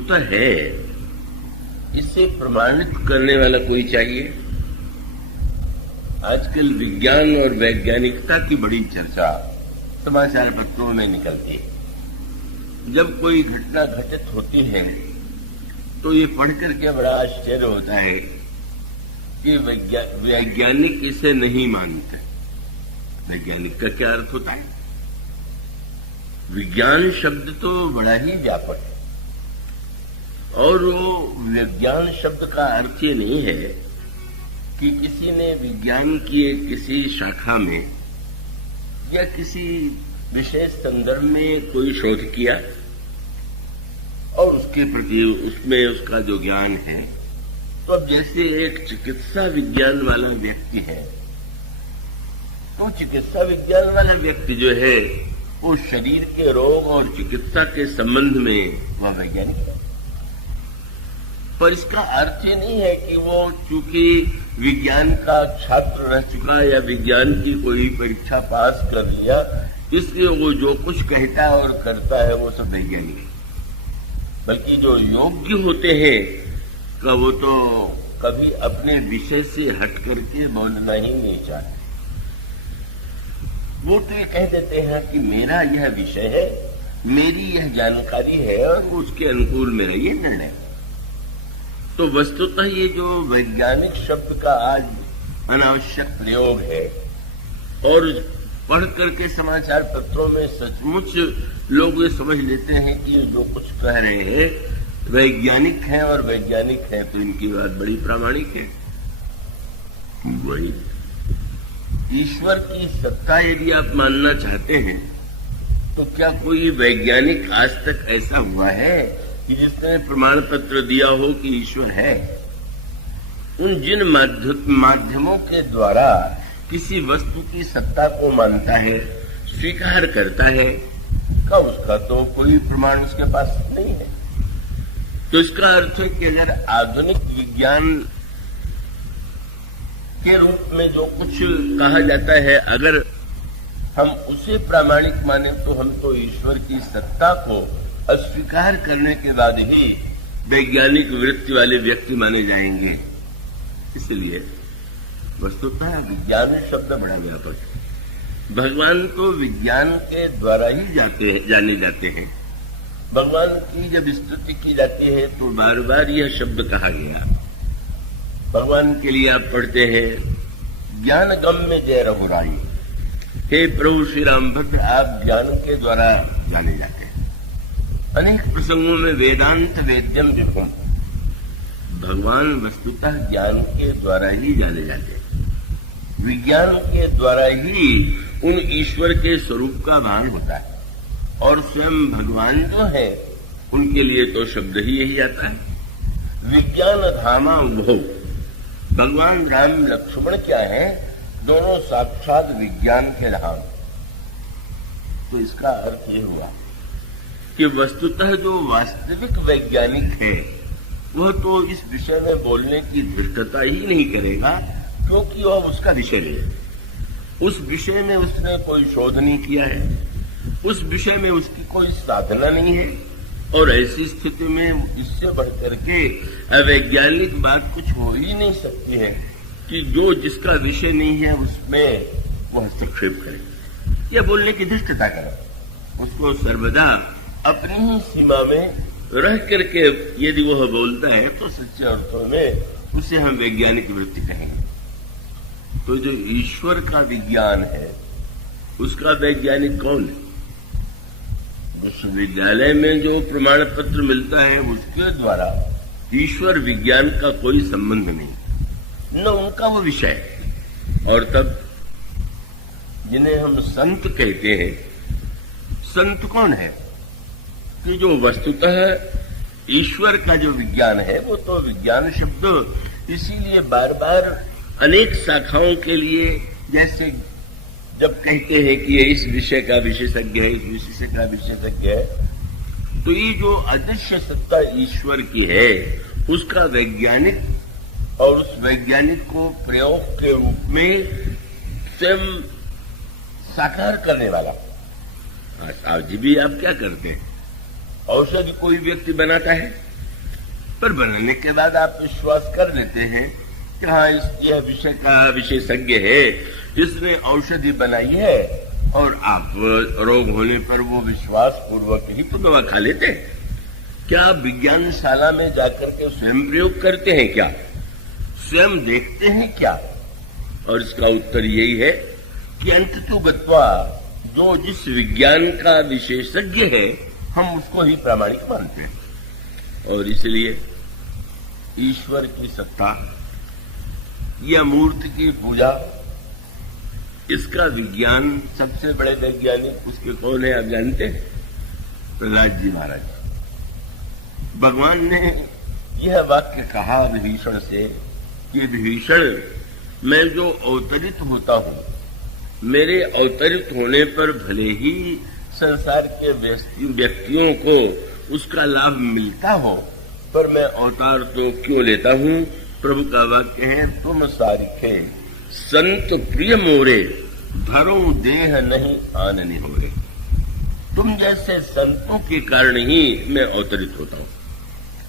वस्तुतः है, इसे प्रमाणित करने वाला कोई चाहिए। आजकल विज्ञान और वैज्ञानिकता की बड़ी चर्चा समाचार पत्रों में निकलती है। जब कोई घटना घटित होती है तो ये पढ़कर के बड़ा आश्चर्य होता है कि वैज्ञानिक इसे नहीं मानते। वैज्ञानिक का क्या अर्थ होता है? विज्ञान शब्द तो बड़ा ही व्यापक है और वो विज्ञान शब्द का अर्थ ये नहीं है कि किसी ने विज्ञान की किसी शाखा में या किसी विशेष संदर्भ में कोई शोध किया और उसके प्रति उसमें उसका जो ज्ञान है, तो अब जैसे एक चिकित्सा विज्ञान वाला व्यक्ति है, तो चिकित्सा विज्ञान वाला व्यक्ति जो है वो शरीर के रोग और चिकित्सा के संबंध में वह वैज्ञानिक है। पर इसका अर्थ ये नहीं है कि वो चूंकि विज्ञान का छात्र रह चुका या विज्ञान की कोई परीक्षा पास कर लिया, इसलिए वो जो कुछ कहता है और करता है वो सब वैज्ञानिक है। बल्कि जो योग्य होते हैं का वो तो कभी अपने विषय से हट करके बोलना ही नहीं चाहते। वो तो ये कह देते हैं कि मेरा यह विषय है, मेरी यह जानकारी है और उसके अनुकूल मेरा ये निर्णय है। तो वस्तुतः ये जो वैज्ञानिक शब्द का आज अनावश्यक प्रयोग है और पढ़ करके समाचार पत्रों में सचमुच लोग ये समझ लेते हैं कि ये जो कुछ कह रहे हैं वैज्ञानिक हैं और वैज्ञानिक हैं तो इनकी बात बड़ी प्रामाणिक है। वही ईश्वर की सत्ता यदि आप मानना चाहते हैं तो क्या कोई वैज्ञानिक आज तक ऐसा हुआ है कि जिसने प्रमाण पत्र दिया हो कि ईश्वर है? उन जिन माध्यमों के द्वारा किसी वस्तु की सत्ता को मानता है, स्वीकार करता है, का उसका तो कोई प्रमाण उसके पास नहीं है। तो इसका अर्थ है कि अगर आधुनिक विज्ञान के रूप में जो कुछ कहा जाता है, अगर हम उसे प्रामाणिक माने तो हम तो ईश्वर की सत्ता को अस्वीकार करने के बाद ही वैज्ञानिक वृत्ति वाले व्यक्ति माने जाएंगे। इसलिए वस्तुतः विज्ञान शब्द बड़ा व्यापक है। भगवान तो विज्ञान के द्वारा ही जाने जाते हैं। भगवान की जब स्तुति की जाती है तो बार बार यह शब्द कहा गया। भगवान के लिए आप पढ़ते हैं, ज्ञान गम्य जय रघुराई, हे प्रभु श्री राम भक्त आप ज्ञान के द्वारा जाने जाते हैं। अनेक प्रसंगों में वेदांत वेद्यम विभुम, भगवान वस्तुतः ज्ञान के द्वारा ही जाने जाते हैं। विज्ञान के द्वारा ही उन ईश्वर के स्वरूप का भान होता है और स्वयं भगवान जो है उनके लिए तो शब्द ही यही आता है। विज्ञान धामा उभौ, भगवान राम लक्ष्मण क्या है? दोनों साक्षात विज्ञान के धाम। तो इसका अर्थ ये हुआ कि वस्तुतः जो वास्तविक वैज्ञानिक है वह तो इस विषय में बोलने की धृष्टता ही नहीं करेगा क्योंकि वह उसका विषय नहीं है। उस विषय में उसने कोई शोध नहीं किया है, उस विषय में उसकी कोई साधना नहीं है और ऐसी स्थिति में इससे बढ़कर के अवैज्ञानिक बात कुछ हो ही नहीं सकती है कि जो जिसका विषय नहीं है उसमें वह हस्तक्षेप करे या बोलने की धृष्टता करे। उसको सर्वदा अपनी ही सीमा में रह करके यदि वह बोलता है तो सच्चे अर्थों में उसे हम वैज्ञानिक वृत्ति कहेंगे। तो जो ईश्वर का विज्ञान है उसका वैज्ञानिक कौन है? विश्वविद्यालय में जो प्रमाण पत्र मिलता है उसके द्वारा ईश्वर विज्ञान का कोई संबंध नहीं, न उनका वो विषय है। और तब जिन्हें हम संत कहते हैं, संत कौन है? कि जो वस्तुतः ईश्वर का जो विज्ञान है वो तो विज्ञान शब्द इसीलिए बार बार अनेक शाखाओं के लिए, जैसे जब कहते हैं कि ये इस विषय का विशेषज्ञ है, इस विषय का विशेषज्ञ है, तो ये जो अदृश्य सत्ता ईश्वर की है उसका वैज्ञानिक और उस वैज्ञानिक को प्रयोग के रूप में स्वयं साकार करने वाला। आज भी आप क्या करते हैं? औषधि कोई व्यक्ति बनाता है पर बनाने के बाद आप विश्वास कर लेते हैं कि हाँ यह विषय का विशेषज्ञ है, इसने औषधि बनाई है, और आप रोग होने पर वो विश्वास पूर्वक ही तो दवा खा लेते हैं। क्या आप विज्ञानशाला में जाकर के स्वयं प्रयोग करते हैं क्या? स्वयं देखते हैं क्या? और इसका उत्तर यही है कि अंततो गत्वा जो जिस विज्ञान का विशेषज्ञ है हम उसको ही प्रामाणिक मानते हैं। और इसलिए ईश्वर की सत्ता या मूर्ति की पूजा, इसका विज्ञान सबसे बड़े वैज्ञानिक उसके कौन है आप जानते हैं? प्रहलाद जी महाराज। भगवान ने यह वाक्य कहा विभीषण से कि विभीषण, मैं जो अवतरित होता हूं, मेरे अवतरित होने पर भले ही संसार के व्यक्तियों को उसका लाभ मिलता हो, पर मैं अवतार तो क्यों लेता हूं? प्रभु का वाक्य है, तुम सारिखे संत प्रिय मोरे, धरो देह नहीं आननि होरे। तुम जैसे संतों के कारण ही मैं अवतरित होता हूं।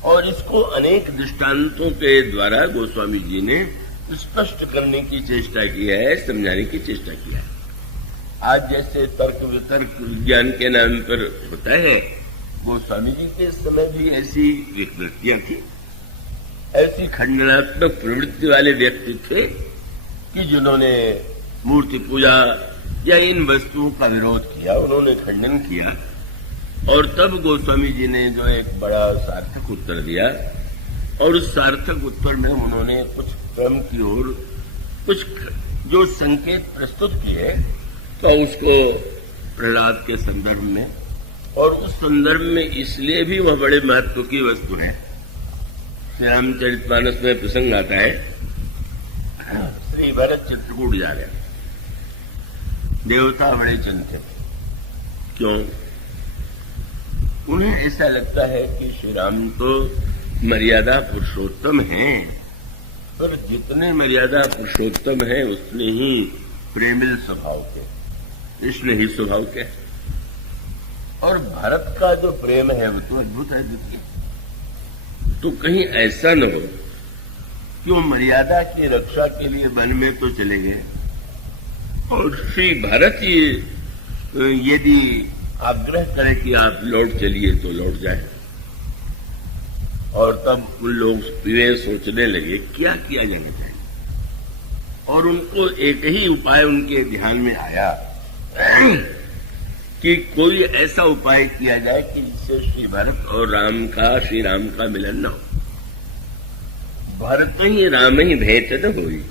और इसको अनेक दृष्टांतों के द्वारा गोस्वामी जी ने स्पष्ट करने की चेष्टा की है, समझाने की चेष्टा की है। आज जैसे तर्क वितर्क विज्ञान के नाम पर होता है, गोस्वामी जी के समय भी ऐसी विकृतियां थी, ऐसी खंडनात्मक प्रवृत्ति वाले व्यक्ति थे कि जिन्होंने मूर्ति पूजा या इन वस्तुओं का विरोध किया, उन्होंने खंडन किया। और तब गोस्वामी जी ने जो एक बड़ा सार्थक उत्तर दिया, और उस सार्थक उत्तर में उन्होंने कुछ क्रम की ओर कुछ जो संकेत प्रस्तुत किए, तो उसको प्रहलाद के संदर्भ में, और उस संदर्भ में इसलिए भी वह बड़े महत्व की वस्तु है। श्री रामचरितमानस में प्रसंग आता है, श्री भरत चित्रकूट जा रहे, देवता बड़े चिंतित। क्यों? उन्हें ऐसा लगता है कि श्री राम तो मर्यादा पुरुषोत्तम हैं, पर जितने मर्यादा पुरुषोत्तम हैं उतने ही प्रेमिल स्वभाव के, कृष्ण ही स्वभाव के। और भरत का जो प्रेम है वो तो अद्भुत है द्वितीय। तो कहीं ऐसा न हो कि वो मर्यादा की रक्षा के लिए वन में तो चले गए, और श्री भरत यदि आग्रह करे कि आप लौट चलिए तो लौट जाए। और तब उन लोग वे सोचने लगे क्या किया जाना चाहिए, और उनको एक ही उपाय उनके ध्यान में आया कि कोई ऐसा उपाय किया जाए कि जिससे श्री भरत और श्री राम का मिलन न हो। भरत ही राम ही भेंट न होई,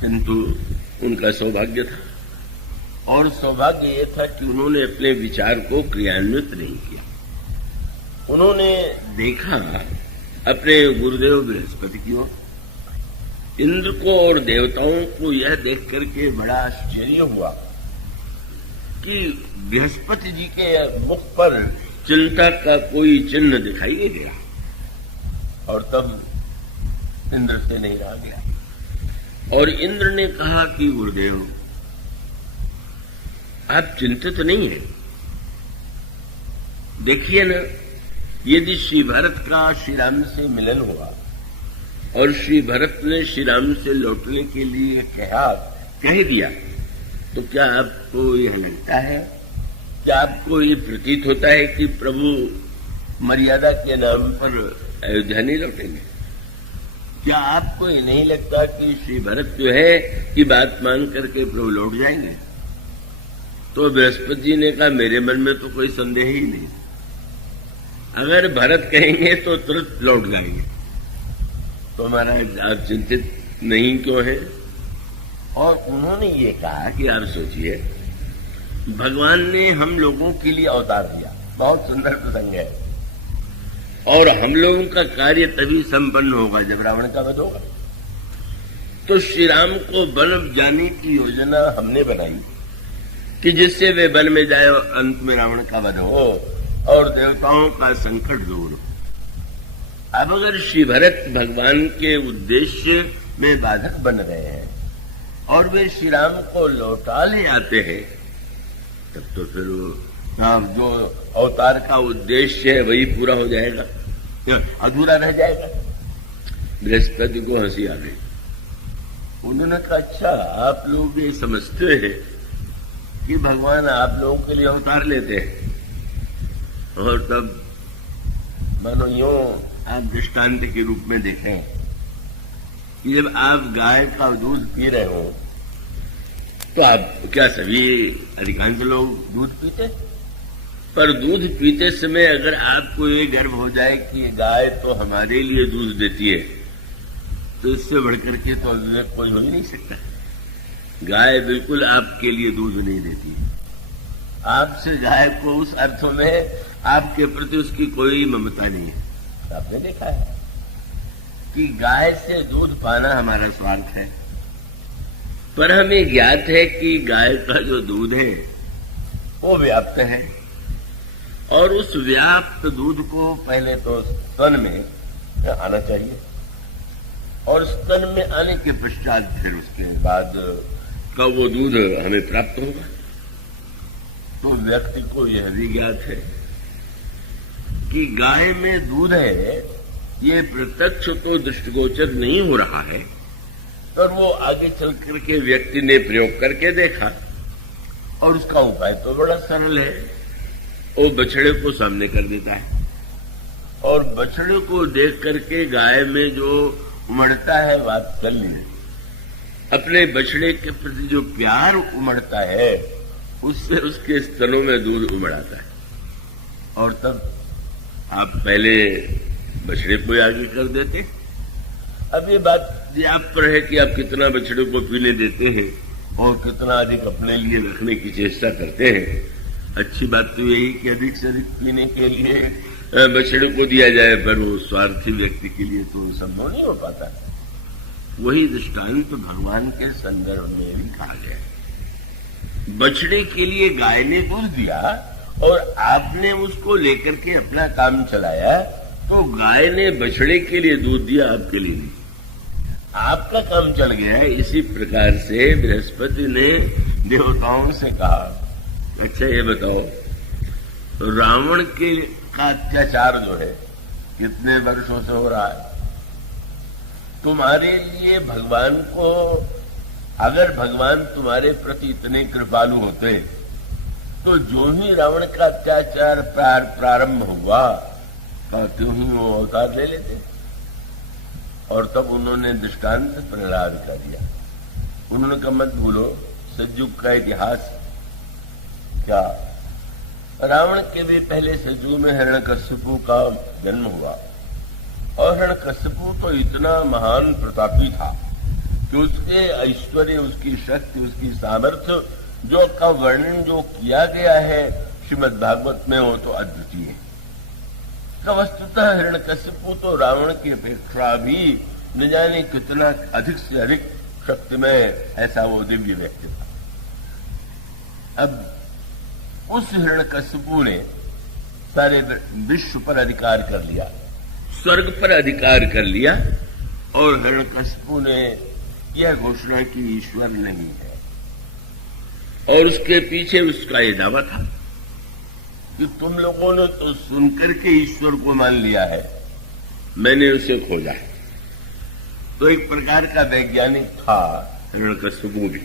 किंतु उनका सौभाग्य था, और सौभाग्य ये था कि उन्होंने अपने विचार को क्रियान्वित नहीं किया। उन्होंने देखा अपने गुरुदेव बृहस्पति की ओर, इंद्र को और देवताओं को यह देख करके बड़ा आश्चर्य हुआ कि बृहस्पति जी के मुख पर चिंता का कोई चिन्ह दिखाई नहीं दिया। और तब इंद्र से नहीं रहा गया, और इंद्र ने कहा कि गुरुदेव आप चिंतित नहीं हैं, देखिए ना, यदि श्री भरत का श्री राम से मिलन हुआ और श्री भरत ने श्री राम से लौटने के लिए कह दिया, तो क्या आपको यह लगता है, क्या आपको ये प्रतीत होता है कि प्रभु मर्यादा के नाम पर अयोध्या नहीं लौटेंगे? क्या आपको ये नहीं लगता कि श्री भरत जो है कि बात मान करके प्रभु लौट जाएंगे? तो बृहस्पति जी ने कहा मेरे मन में तो कोई संदेह ही नहीं, अगर भरत कहेंगे तो तुरंत लौट जाएंगे। तो महाराज आप चिंतित नहीं क्यों है? और उन्होंने ये कहा कि आप सोचिए, भगवान ने हम लोगों के लिए अवतार दिया, बहुत सुंदर प्रसंग है, और हम लोगों का कार्य तभी संपन्न होगा जब रावण का वध होगा। तो श्री राम को वन जाने की योजना हमने बनाई कि जिससे वे वन में जाए और अंत में रावण का वध हो और देवताओं का संकट दूर हो। अब अगर श्री भरत भगवान के उद्देश्य में बाधक बन रहे हैं और वे श्री राम को लौटा ले आते हैं, तब तो फिर हाँ, जो अवतार का उद्देश्य है वही पूरा हो जाएगा या अधूरा रह जाएगा। बृहस्पति को हंसी आ गई। उन्होंने कहा, अच्छा आप लोग ये समझते हैं कि भगवान आप लोगों के लिए अवतार लेते हैं, और तब मानो यूं आप दृष्टांत के रूप में देखें कि जब आप गाय का दूध पी रहे हो तो आप क्या सभी अधिकांश लोग दूध पीते, पर दूध पीते समय अगर आपको ये गर्व हो जाए कि गाय तो हमारे लिए दूध देती है, तो इससे बढ़कर के तो विवेक कोई हो ही नहीं सकता। गाय बिल्कुल आपके लिए दूध नहीं देती। आपसे गाय को उस अर्थ में आपके प्रति उसकी कोई ममता नहीं है। आपने देखा है कि गाय से दूध पाना हमारा स्वार्थ है, पर हमें ज्ञात है कि गाय का जो दूध है वो व्याप्त है, और उस व्याप्त दूध को पहले तो स्तन में आना चाहिए, और स्तन में आने के पश्चात फिर उसके बाद का वो दूध हमें प्राप्त होगा। तो व्यक्ति को यह भी ज्ञात है कि गाय में दूध है, ये प्रत्यक्ष तो दृष्टिगोचर नहीं हो रहा है, पर वो आगे चल करके व्यक्ति ने प्रयोग करके देखा, और उसका उपाय तो बड़ा सरल है। वो बछड़े को सामने कर देता है, और बछड़े को देख करके गाय में जो उमड़ता है वात्सल्य, अपने बछड़े के प्रति जो प्यार उमड़ता है, उससे उसके स्तनों में दूध उमड़ाता है। और तब आप पहले बछड़े को आगे कर देते। अब ये बात आप पर है कि आप कितना बछड़े को पीने देते हैं और कितना अधिक अपने लिए रखने की चेष्टा करते हैं। अच्छी बात तो यही कि अधिक से अधिक पीने के लिए बछड़े को दिया जाए, पर वो स्वार्थी व्यक्ति के लिए तो संभव नहीं हो पाता। वही दृष्टांत तो भगवान के संदर्भ में भी कहा गया है। बछड़े के लिए गाय ने दूध दिया और आपने उसको लेकर के अपना काम चलाया, तो गाय ने बछड़े के लिए दूध दिया, आपके लिए नहीं। आपका काम चल गया है। इसी प्रकार से बृहस्पति ने देवताओं से कहा, अच्छा ये बताओ, तो रावण के का अत्याचार जो है कितने वर्षों से हो रहा है, तुम्हारे लिए भगवान को, अगर भगवान तुम्हारे प्रति इतने कृपालु होते तो जो ही रावण का अत्याचार प्रारंभ हुआ त्यों ही वो अवतार ले लेते। और तब उन्होंने दृष्टांत प्रहलाद का दिया। उन्होंने कहा मत भूलो सतयुग का इतिहास। क्या रावण के भी पहले सतयुग में हिरण्यकश्यपु का जन्म हुआ, और हिरण्यकश्यपु तो इतना महान प्रतापी था कि उसके ऐश्वर्य, उसकी शक्ति, उसकी सामर्थ्य जो का वर्णन जो किया गया है श्रीमद् भागवत में, वो तो अद्वितीय है। तो वस्तुतः हिरण्यकश्यपु तो रावण की अपेक्षा भी न जाने कितना अधिक से अधिक शक्तिमय ऐसा वो दिव्य व्यक्ति था। अब उस हिरण्यकश्यपु ने सारे विश्व पर अधिकार कर लिया, स्वर्ग पर अधिकार कर लिया, और हिरण्यकश्यपु ने यह घोषणा की ईश्वर नहीं है। और उसके पीछे उसका ये दावा था कि तुम लोगों ने तो सुनकर के ईश्वर को मान लिया है, मैंने उसे खोजा है। तो एक प्रकार का वैज्ञानिक था हिरण्यकश्यपु भी।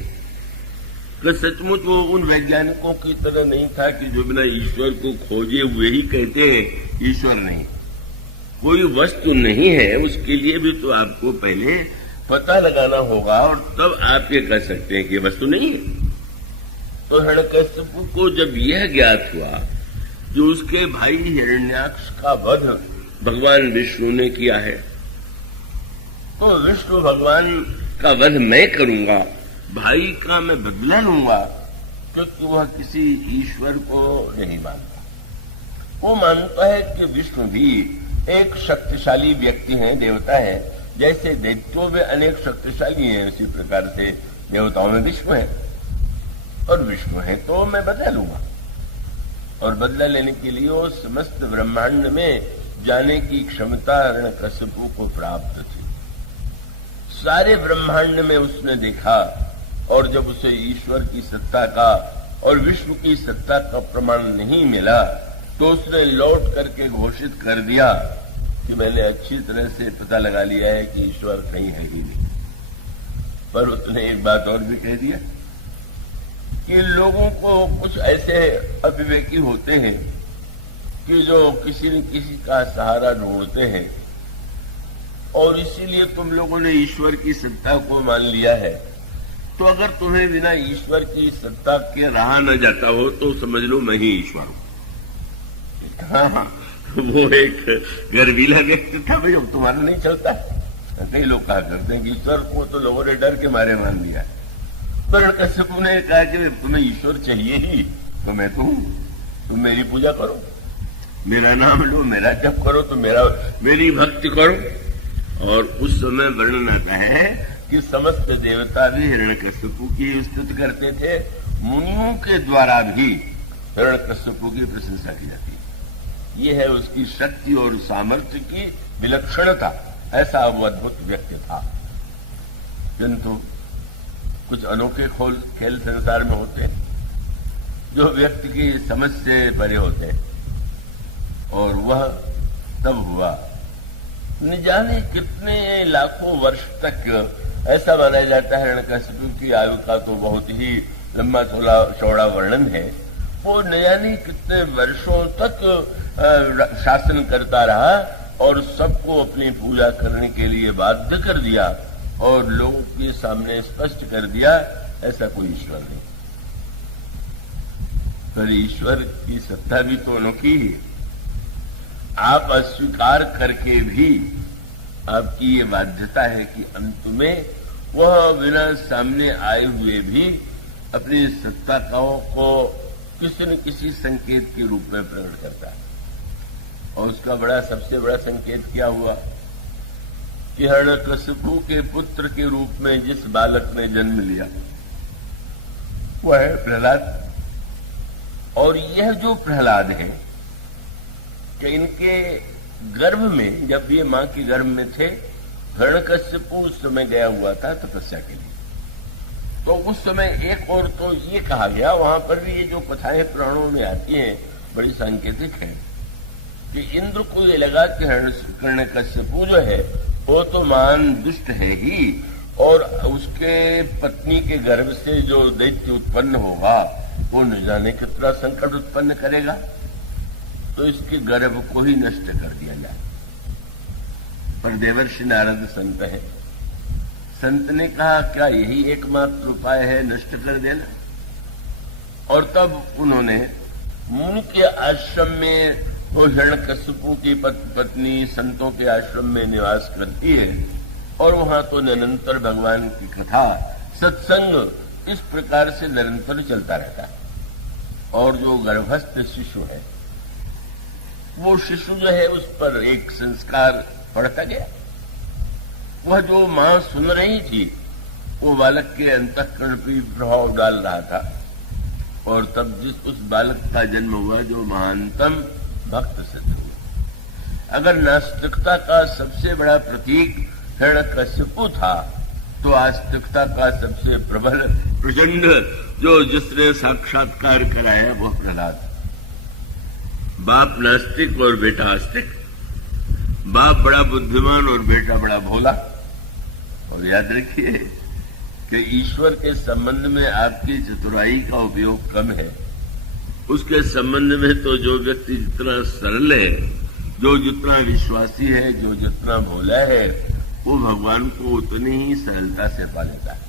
तो सचमुच वो उन वैज्ञानिकों की तरह नहीं था कि जो बिना ईश्वर को खोजे हुए ही कहते हैं ईश्वर नहीं। कोई वस्तु नहीं है, उसके लिए भी तो आपको पहले पता लगाना होगा, और तब आप ये कह सकते हैं कि वस्तु नहीं है। तो हिरण्यकश्यपु को जब यह ज्ञात हुआ कि उसके भाई हिरण्याक्ष का वध भगवान विष्णु ने किया है, तो विष्णु भगवान का वध मैं करूंगा, भाई का मैं बदला लूंगा, क्योंकि वह किसी ईश्वर को नहीं मानता। वो मानता है कि विष्णु भी एक शक्तिशाली व्यक्ति हैं, देवता है। जैसे दैत्यों में अनेक शक्तिशाली हैं, उसी प्रकार से देवताओं में विष्णु है, और विष्णु है तो मैं बदला लूंगा। और बदला लेने के लिए वो समस्त ब्रह्मांड में जाने की क्षमता हिरण्यकश्यपु को प्राप्त थी। सारे ब्रह्मांड में उसने देखा, और जब उसे ईश्वर की सत्ता का और विश्व की सत्ता का प्रमाण नहीं मिला तो उसने लौट करके घोषित कर दिया कि मैंने अच्छी तरह से पता लगा लिया है कि ईश्वर कहीं है ही नहीं। पर उसने एक बात और भी कह दिया कि लोगों को कुछ ऐसे अविवेकी होते हैं कि जो किसी न किसी का सहारा ढूंढते हैं और इसीलिए तुम लोगों ने ईश्वर की सत्ता को मान लिया है। तो अगर तुम्हें बिना ईश्वर की सत्ता के रहा न जाता हो तो समझ लो मैं ही ईश्वर हूं। हाँ, वो एक गर्वीला व्यक्ति था भाई, अब तुम्हारा नहीं चलता। कई लोग कहा करते हैं कि ईश्वर को तो लोगों ने डर के मारे मान लिया। पर कश्यप ने कहा कि तुम्हें ईश्वर चाहिए ही तो मैं तो हूं, तुम मेरी पूजा करो, मेरा नाम लो, मेरा जप करो, तो मेरी भक्ति करो। और उस समय वर्णन आता है कि समस्त देवता भी हिरण्यकश्यप की स्तुति करते थे, मुनियों के द्वारा भी हिरण्यकश्यप की प्रशंसा की जाती है। ये है उसकी शक्ति और सामर्थ्य की विलक्षणता। ऐसा वो अद्भुत व्यक्ति था। किंतु कुछ अनोखे खेल संसार में होते हैं जो व्यक्ति की समझ से परे होते हैं, और वह तब हुआ न जाने कितने लाखों वर्ष तक। ऐसा माना जाता है हिरण्यकश्यप की आयु का तो बहुत ही लंबा चौड़ा वर्णन है। वो न जाने कितने वर्षों तक शासन करता रहा और सबको अपनी पूजा करने के लिए बाध्य कर दिया और लोगों के सामने स्पष्ट कर दिया ऐसा कोई ईश्वर नहीं। पर ईश्वर की सत्ता भी तो अनोखी है। आप अस्वीकार करके भी आपकी ये बाध्यता है कि अंत में वह बिना सामने आए हुए भी अपनी सत्ता को किसी न किसी संकेत के रूप में प्रकट करता है। और उसका सबसे बड़ा संकेत क्या हुआ कि हिरण्यकश्यप के पुत्र के रूप में जिस बालक ने जन्म लिया वह है प्रहलाद। और यह जो प्रहलाद है कि इनके गर्भ में, जब ये मां के गर्भ में थे, हिरण्यकश्यप उस समय गया हुआ था तपस्या के लिए। तो उस समय एक और तो ये कहा गया, वहां पर भी ये जो कथाएं पुराणों में आती हैं बड़ी सांकेतिक है कि इंद्र को ये लगा कि हिरण्यकश्यप जो है वो तो महान दुष्ट है ही, और उसके पत्नी के गर्भ से जो दैत्य उत्पन्न होगा वो न जाने कितना संकट उत्पन्न करेगा, तो इसके गर्भ को ही नष्ट कर दिया जाए। पर देवर्षि नारद संत है, संत ने कहा क्या यही एकमात्र उपाय है नष्ट कर देना? और तब उन्होंने मुनि के आश्रम में, वो हिरण्यकश्यप की पत्नी संतों के आश्रम में निवास करती है और वहां तो निरंतर भगवान की कथा सत्संग इस प्रकार से निरंतर चलता रहता है। और जो गर्भस्थ शिशु है वो शिशु जो है उस पर एक संस्कार पड़ता गया। वह जो मां सुन रही थी वो बालक के अंतःकरण पर प्रभाव डाल रहा था, और तब जिस उस बालक का जन्म हुआ जो महानतम भक्त सिद्ध हुआ। अगर नास्तिकता का सबसे बड़ा प्रतीक हिरण्यकश्यप था तो आस्तिकता का सबसे प्रबल प्रचंड जो जिसने साक्षात्कार कराया वह प्रहलाद। बाप नास्तिक और बेटा आस्तिक, बाप बड़ा बुद्धिमान और बेटा बड़ा भोला। और याद रखिए कि ईश्वर के संबंध में आपकी चतुराई का उपयोग कम है, उसके संबंध में तो जो व्यक्ति जितना सरल है, जो जितना विश्वासी है, जो जितना भोला है, वो भगवान को उतनी ही सरलता से पा लेता है।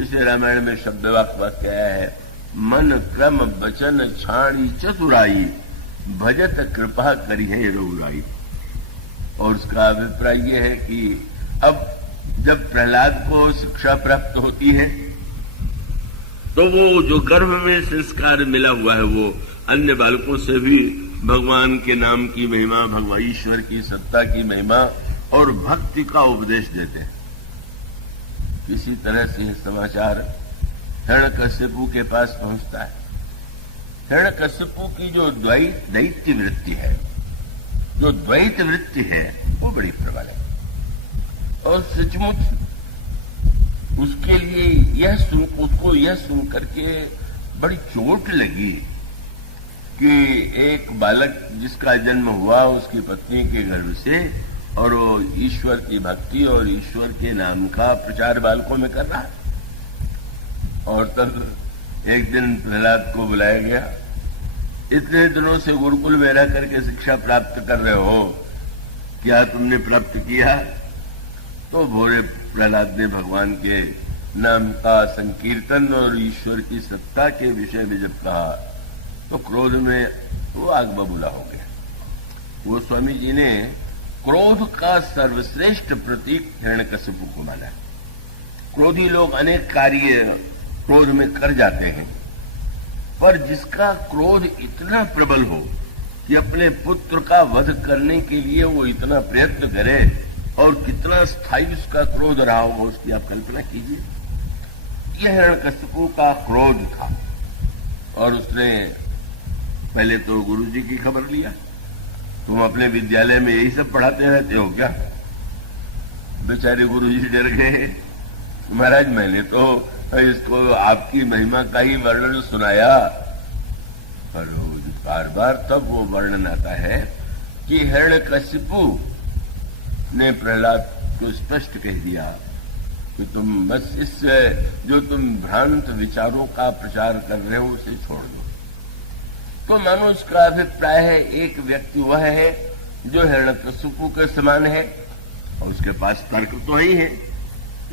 इसे रामायण में शब्द वाक्य आया है, मन क्रम बचन छाणी चतुराई, भजत कृपा करी है रघुराई। और उसका अभिप्राय यह है कि अब जब प्रहलाद को शिक्षा प्राप्त होती है तो वो जो गर्भ में संस्कार मिला हुआ है वो अन्य बालकों से भी भगवान के नाम की महिमा, भगवान ईश्वर की सत्ता की महिमा और भक्ति का उपदेश देते हैं। किसी तरह से समाचार हिरण्यकश्यप के पास पहुंचता है। हिरण्यकश्यप की जो दैत्य वृत्ति है, जो द्वैत वृत्ति है, वो बड़ी प्रबल है। और सचमुच उसके लिए उसको यह सुन करके बड़ी चोट लगी कि एक बालक जिसका जन्म हुआ उसकी पत्नी के गर्भ से, और वो ईश्वर की भक्ति और ईश्वर के नाम का प्रचार बालकों में कर रहा है। और तब एक दिन प्रहलाद को बुलाया गया, इतने दिनों से गुरुकुल में रह करके शिक्षा प्राप्त कर रहे हो, क्या तुमने प्राप्त किया? तो भोरे प्रहलाद ने भगवान के नाम का संकीर्तन और ईश्वर की सत्ता के विषय में जब कहा तो क्रोध में वो आग बबूला हो गया। वो स्वामी जी ने क्रोध का सर्वश्रेष्ठ प्रतीक हिरण्यकशिपु को माना। क्रोधी लोग अनेक कार्य क्रोध में कर जाते हैं, पर जिसका क्रोध इतना प्रबल हो कि अपने पुत्र का वध करने के लिए वो इतना प्रयत्न करे, और कितना स्थायी उसका क्रोध रहा हो उसकी आप कल्पना कीजिए। यह हिरण्यकशिपु का क्रोध था। और उसने पहले तो गुरुजी की खबर लिया, तुम अपने विद्यालय में यही सब पढ़ाते रहते हो क्या? बेचारे गुरुजी डर गए, महाराज मैंने तो इसको आपकी महिमा का ही वर्णन सुनाया। पर बार बार तब वो वर्णन आता है कि हिरण्यकशिपु ने प्रहलाद को स्पष्ट कह दिया कि तुम बस इस जो तुम भ्रांत विचारों का प्रचार कर रहे हो उसे छोड़ दो। तो मानो उसका अभिप्राय है एक व्यक्ति वह है जो हिरण्यकशिपु के समान है और उसके पास तर्क तो ही है।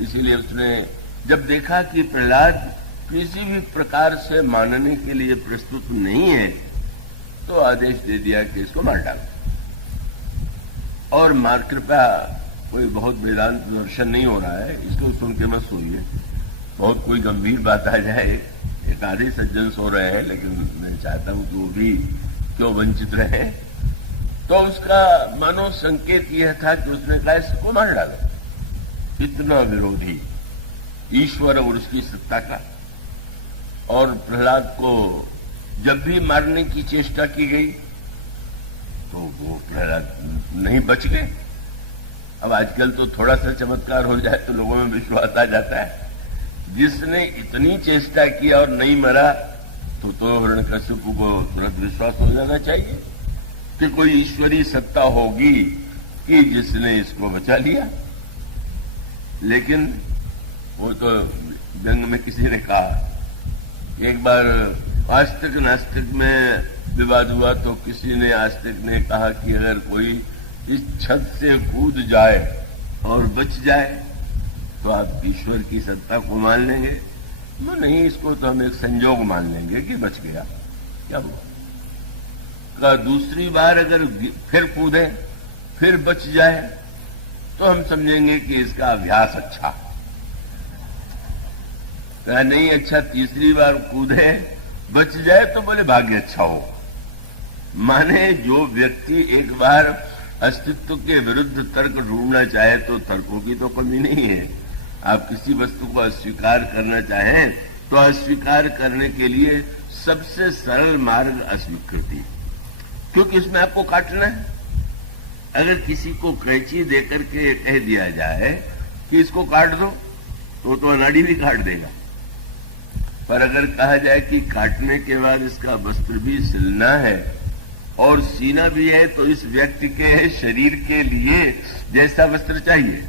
इसीलिए उसने जब देखा कि प्रहलाद किसी भी प्रकार से मानने के लिए प्रस्तुत नहीं है तो आदेश दे दिया कि इसको मार डालो। और मार कृपया कोई बहुत वेदांत दर्शन नहीं हो रहा है, इसको सुन के मत सुनिए, बहुत कोई गंभीर बात आ जाए। एक आधे सज्जन सो रहे हैं, लेकिन मैं चाहता हूं कि वो भी क्यों वंचित रहे। तो उसका मानो संकेत यह था कि उसने कहा इसको मार डालो। इतना विरोधी ईश्वर और उसकी सत्ता का। और प्रहलाद को जब भी मारने की चेष्टा की गई तो वो प्रहलाद नहीं बच गए। अब आजकल तो थोड़ा सा चमत्कार हो जाए तो लोगों में विश्वास आ जाता है। जिसने इतनी चेष्टा की और नहीं मरा तो हिरण्यकशिपु को तुरंत विश्वास हो जाना चाहिए कि कोई ईश्वरीय सत्ता होगी कि जिसने इसको बचा लिया। लेकिन वो तो जंग में किसी ने कहा, एक बार आस्तिक नास्तिक में विवाद हुआ तो किसी ने आस्तिक ने कहा कि अगर कोई इस छत से कूद जाए और बच जाए तो आप ईश्वर की सत्ता को मान लेंगे? तो नहीं, इसको तो हम एक संजोग मान लेंगे कि बच गया, क्या हुआ। का दूसरी बार अगर फिर कूदे फिर बच जाए तो हम समझेंगे कि इसका अभ्यास अच्छा। कहा नहीं अच्छा, तीसरी बार कूदे बच जाए तो बोले भाग्य अच्छा हो। माने जो व्यक्ति एक बार अस्तित्व के विरुद्ध तर्क ढूंढना चाहे तो तर्कों की तो कमी नहीं है। आप किसी वस्तु को अस्वीकार करना चाहें तो अस्वीकार करने के लिए सबसे सरल मार्ग अस्वीकृति, क्योंकि इसमें आपको काटना है। अगर किसी को कैंची देकर के कह दिया जाए कि इसको काट दो तो अनाड़ी भी काट देगा। पर अगर कहा जाए कि काटने के बाद इसका वस्त्र भी सिलना है और सीना भी है तो इस व्यक्ति के शरीर के लिए जैसा वस्त्र चाहिए,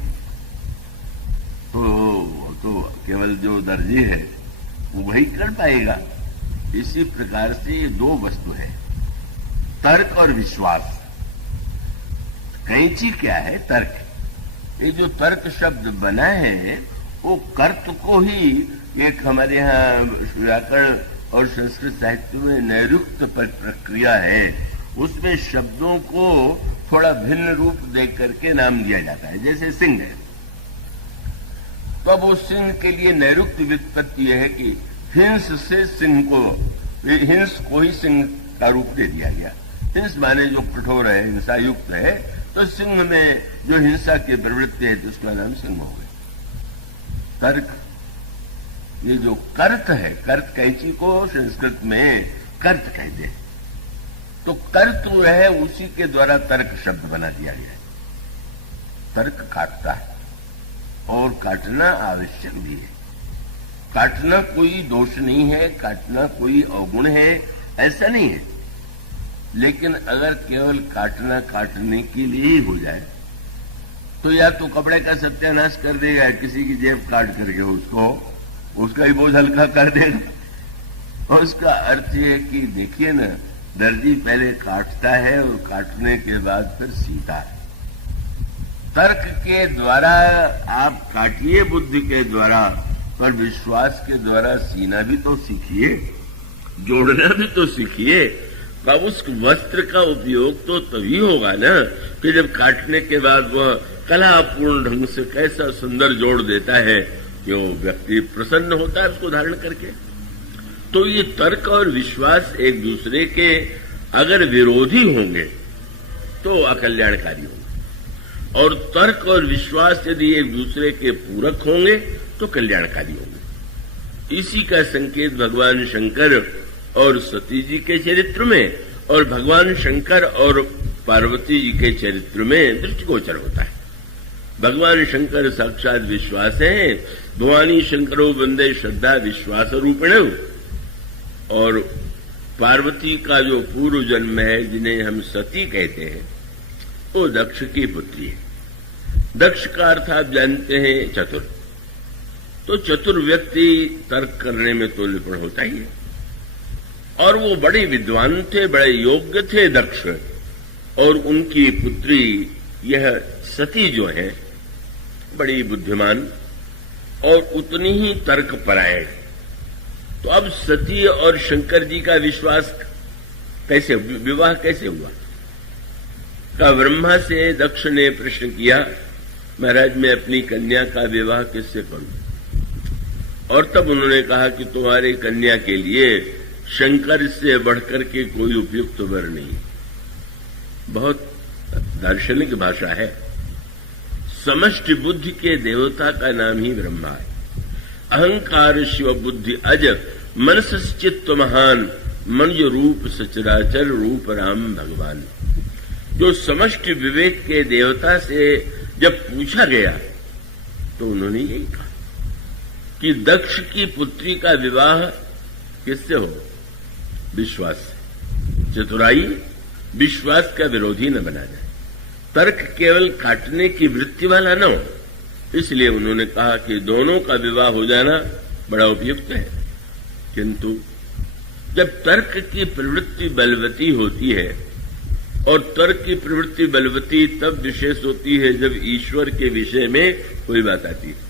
तो केवल जो दर्जी है वो वही कर पाएगा। इसी प्रकार से ये दो वस्तु है, तर्क और विश्वास। कैंची क्या है? तर्क। ये जो तर्क शब्द बना है वो कर्त को ही एक हमारे यहाँ व्याकरण और संस्कृत साहित्य में नैरुक्त प्रक्रिया है। उसमें शब्दों को थोड़ा भिन्न रूप देकर के नाम दिया जाता है। जैसे सिंह है तो अब उस सिंह के लिए नैरुक्त व्युत्पत्ति यह है कि हिंस से सिंह को, हिंस को ही सिंह का रूप दे दिया गया। हिंस माने जो कठोर है, हिंसा युक्त है, तो सिंह में जो हिंसा की प्रवृत्ति है तो उसका नाम सिंह हो गया। तर्क, ये जो कर्त है, कर्त कैंची को संस्कृत में कर्त कहते हैं, तो कर्त है उसी के द्वारा तर्क शब्द बना दिया गया है। तर्क काटता है और काटना आवश्यक भी है। काटना कोई दोष नहीं है, काटना कोई अवगुण है, ऐसा नहीं है। लेकिन अगर केवल काटना काटने के लिए ही हो जाए तो या तो कपड़े का सत्यानाश कर देगा, या किसी की जेब काट करके उसका ही बोझ हल्का कर देगा। और उसका अर्थ है कि देखिए ना, दर्जी पहले काटता है और काटने के बाद फिर सीता है। तर्क के द्वारा आप काटिए, बुद्धि के द्वारा, पर विश्वास के द्वारा सीना भी तो सीखिए, जोड़ना भी तो सीखिए। अब उस वस्त्र का उपयोग तो तभी होगा ना कि जब काटने के बाद वह कलापूर्ण ढंग से कैसा सुंदर जोड़ देता है कि वो व्यक्ति प्रसन्न होता है उसको धारण करके। तो ये तर्क और विश्वास एक दूसरे के अगर विरोधी होंगे तो अकल्याणकारी होंगे, और तर्क और विश्वास यदि एक दूसरे के पूरक होंगे तो कल्याणकारी होंगे। इसी का संकेत भगवान शंकर और सती जी के चरित्र में और भगवान शंकर और पार्वती जी के चरित्र में दृष्टिगोचर होता है। भगवान शंकर साक्षात विश्वास है, भवानी शंकरो वंदे श्रद्धा विश्वास रूपिण, और पार्वती का जो पूर्व जन्म है जिन्हें हम सती कहते हैं वो दक्ष की पुत्री है। दक्ष का अर्थ आप जानते हैं चतुर। तो चतुर व्यक्ति तर्क करने में तो निपुण होता ही है, और वो बड़े विद्वान थे, बड़े योग्य थे दक्ष, और उनकी पुत्री यह सती जो है बड़ी बुद्धिमान और उतनी ही तर्कपरायण। तो अब सती और शंकर जी का विश्वास कैसे, विवाह कैसे हुआ? का ब्रह्मा से दक्ष ने प्रश्न किया, महाराज मैं अपनी कन्या का विवाह किससे करूं? और तब उन्होंने कहा कि तुम्हारी कन्या के लिए शंकर से बढ़कर के कोई उपयुक्त वर नहीं। बहुत दार्शनिक भाषा है। समष्टि बुद्धि के देवता का नाम ही ब्रह्मा है। अहंकार शिव बुद्धि अज मनस चित्त महान मनुज रूप सचराचर रूप राम भगवान। जो समष्टि विवेक के देवता से जब पूछा गया तो उन्होंने यही कहा कि दक्ष की पुत्री का विवाह किससे हो? विश्वास से। चतुराई विश्वास का विरोधी न बना जाए, तर्क केवल काटने की वृत्ति वाला न हो, इसलिए उन्होंने कहा कि दोनों का विवाह हो जाना बड़ा उपयुक्त है। किंतु जब तर्क की प्रवृत्ति बलवती होती है, और तर्क की प्रवृत्ति बलवती तब विशेष होती है जब ईश्वर के विषय में कोई बात आती है।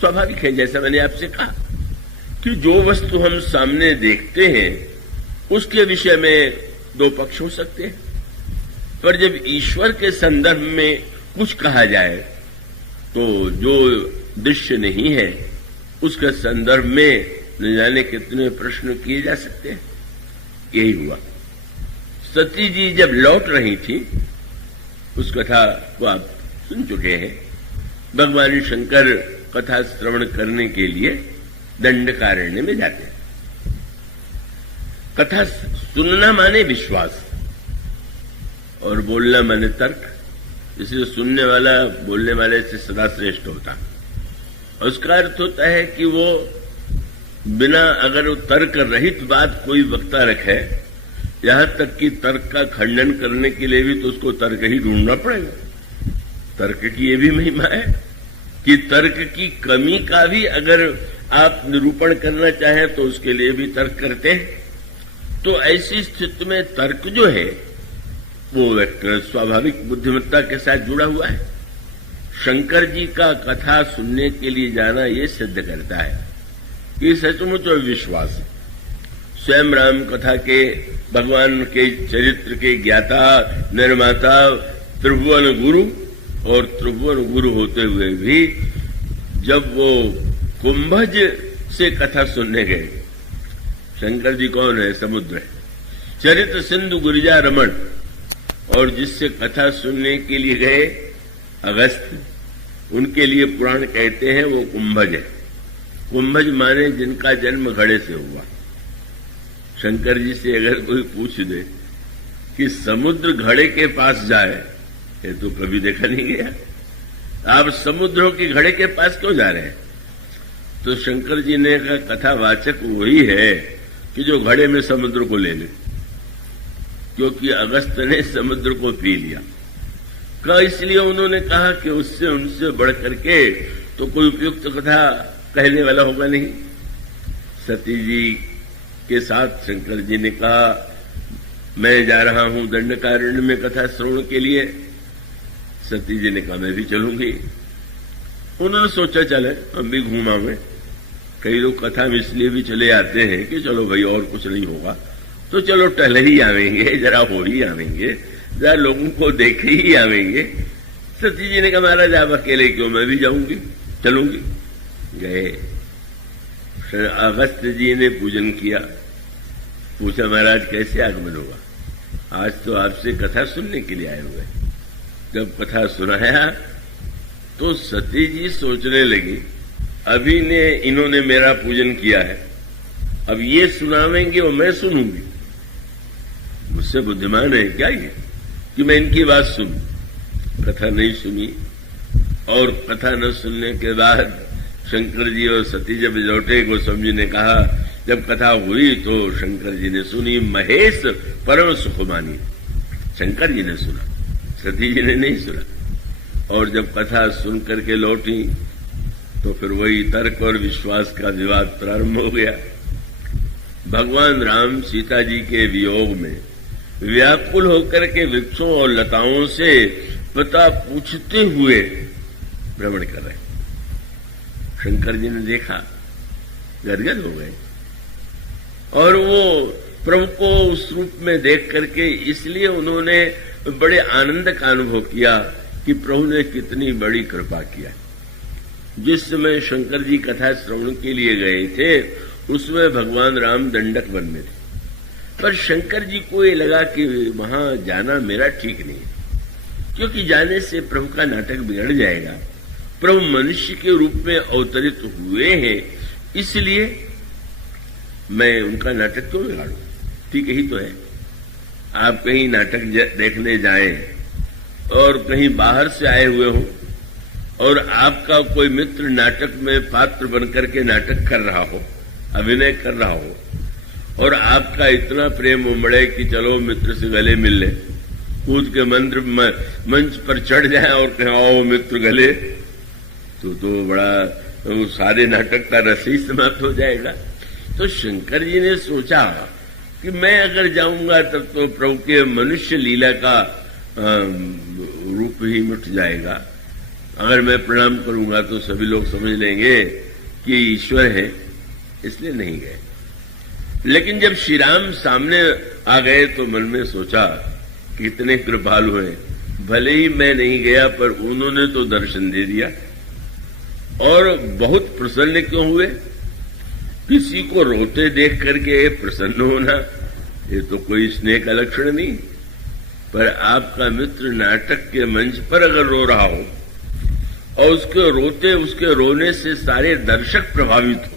स्वाभाविक है, जैसा मैंने आपसे कहा कि जो वस्तु हम सामने देखते हैं उसके विषय में दो पक्ष हो सकते हैं, पर जब ईश्वर के संदर्भ में कुछ कहा जाए तो जो दृश्य नहीं है उसके संदर्भ में न जाने कितने प्रश्न किए जा सकते हैं। यही हुआ। सती जी जब लौट रही थी, उस कथा को आप सुन चुके हैं। भगवान शंकर कथा श्रवण करने के लिए दंडकारण्य में जाते हैं। कथा सुनना माने विश्वास और बोलना माने तर्क, इसलिए सुनने वाला बोलने वाले से सदा श्रेष्ठ होता। उसका अर्थ होता है कि वो बिना अगर वो तर्क रहित बात कोई वक्ता रखे, यहां तक कि तर्क का खंडन करने के लिए भी तो उसको तर्क ही ढूंढना पड़ेगा। तर्क की ये भी महिमा है कि तर्क की कमी का भी अगर आप निरूपण करना चाहें तो उसके लिए भी तर्क करते हैं। तो ऐसी स्थिति में तर्क जो है वो एक स्वाभाविक बुद्धिमत्ता के साथ जुड़ा हुआ है। शंकर जी का कथा सुनने के लिए जाना ये सिद्ध करता है कि सचमुच विश्वास। स्वयं राम कथा के भगवान के चरित्र के ज्ञाता निर्माता त्रिभुवन गुरु, और त्रिभुवन गुरु होते हुए भी जब वो कुंभज से कथा सुनने गए, शंकर जी कौन है? समुद्र है, चरित्र सिंधु गिरिजा रमण, और जिससे कथा सुनने के लिए गए अगस्त, उनके लिए पुराण कहते हैं वो कुंभज है। कुंभज माने जिनका जन्म घड़े से हुआ। शंकर जी से अगर कोई पूछ दे कि समुद्र घड़े के पास जाए, ये तो कभी देखा नहीं गया, आप समुद्रों की घड़े के पास क्यों जा रहे हैं? तो शंकर जी ने कहा कथावाचक वही है कि जो घड़े में समुद्र को ले ले, क्योंकि अगस्त ने समुद्र को पी लिया। का इसलिए उन्होंने कहा कि उससे उनसे बढ़ करके तो कोई उपयुक्त कथा कहने वाला होगा नहीं। सती जी के साथ शंकर जी ने कहा मैं जा रहा हूं दंडकारण्य में कथा श्रवण के लिए। सती जी ने कहा मैं भी चलूंगी। उन्होंने सोचा चले हम भी घूम आवे। कई लोग कथा में इसलिए भी चले आते हैं कि चलो भाई और कुछ नहीं होगा तो चलो टहल ही आवेंगे, जरा हो ही आवेंगे, जरा लोगों को देखे ही आवेंगे। सती जी ने कहा महाराज आप अकेले क्यों, मैं भी जाऊंगी, चलूंगी। गए। अगस्त जी ने पूजन किया। पूछा महाराज कैसे आगमन होगा, आज तो आपसे कथा सुनने के लिए आए हुए। जब कथा सुनाया तो सती जी सोचने लगी अभी ने इन्होंने मेरा पूजन किया है, अब ये सुनावेंगे और मैं सुनूंगी। मुझसे बुद्धिमान है क्या ये कि मैं इनकी बात सुनूं। कथा नहीं सुनी और कथा न सुनने के बाद शंकर जी और सती जब लौटे, गोस्वामी जी ने कहा जब कथा हुई तो शंकर जी ने सुनी। महेश परम सुख मानी, शंकर जी ने सुना, सती जी ने नहीं सुना। और जब कथा सुन करके लौटी तो फिर वही तर्क और विश्वास का विवाद प्रारंभ हो गया। भगवान राम सीता जी के वियोग में व्याकुल होकर के वृक्षों और लताओं से पता पूछते हुए भ्रमण कर रहे। शंकर जी ने देखा, गदगद हो गए और वो प्रभु को उस रूप में देख करके इसलिए उन्होंने बड़े आनंद का अनुभव किया कि प्रभु ने कितनी बड़ी कृपा किया। जिस समय शंकर जी कथा श्रवण के लिए गए थे उसमें भगवान राम दंडक वन में थे, पर शंकर जी को ये लगा कि वहां जाना मेरा ठीक नहीं है, क्योंकि जाने से प्रभु का नाटक बिगड़ जाएगा। प्रभु मनुष्य के रूप में अवतरित हुए हैं, इसलिए मैं उनका नाटक क्यों बिगाड़ू। ठीक ही तो है, आप कहीं नाटक देखने जाएं और कहीं बाहर से आए हुए हो और आपका कोई मित्र नाटक में पात्र बनकर के नाटक कर रहा हो, अभिनय कर रहा हो, और आपका इतना प्रेम उमड़े कि चलो मित्र से गले मिल ले, कूद के मंच पर चढ़ जाए और कहें आओ मित्र गले, तो बड़ा सारे नाटक का रस ही समाप्त हो जाएगा। तो शंकर जी ने सोचा कि मैं अगर जाऊंगा तब तो प्रभु के मनुष्य लीला का रूप ही मिट जाएगा। अगर मैं प्रणाम करूंगा तो सभी लोग समझ लेंगे कि ईश्वर है, इसलिए नहीं गए। लेकिन जब श्री राम सामने आ गए तो मन में सोचा कितने कृपालु हैं, भले ही मैं नहीं गया पर उन्होंने तो दर्शन दे दिया। और बहुत प्रसन्न क्यों हुए, किसी को रोते देख करके प्रसन्न होना ये तो कोई स्नेह का लक्षण नहीं, पर आपका मित्र नाटक के मंच पर अगर रो रहा हो और उसके रोने से सारे दर्शक प्रभावित हो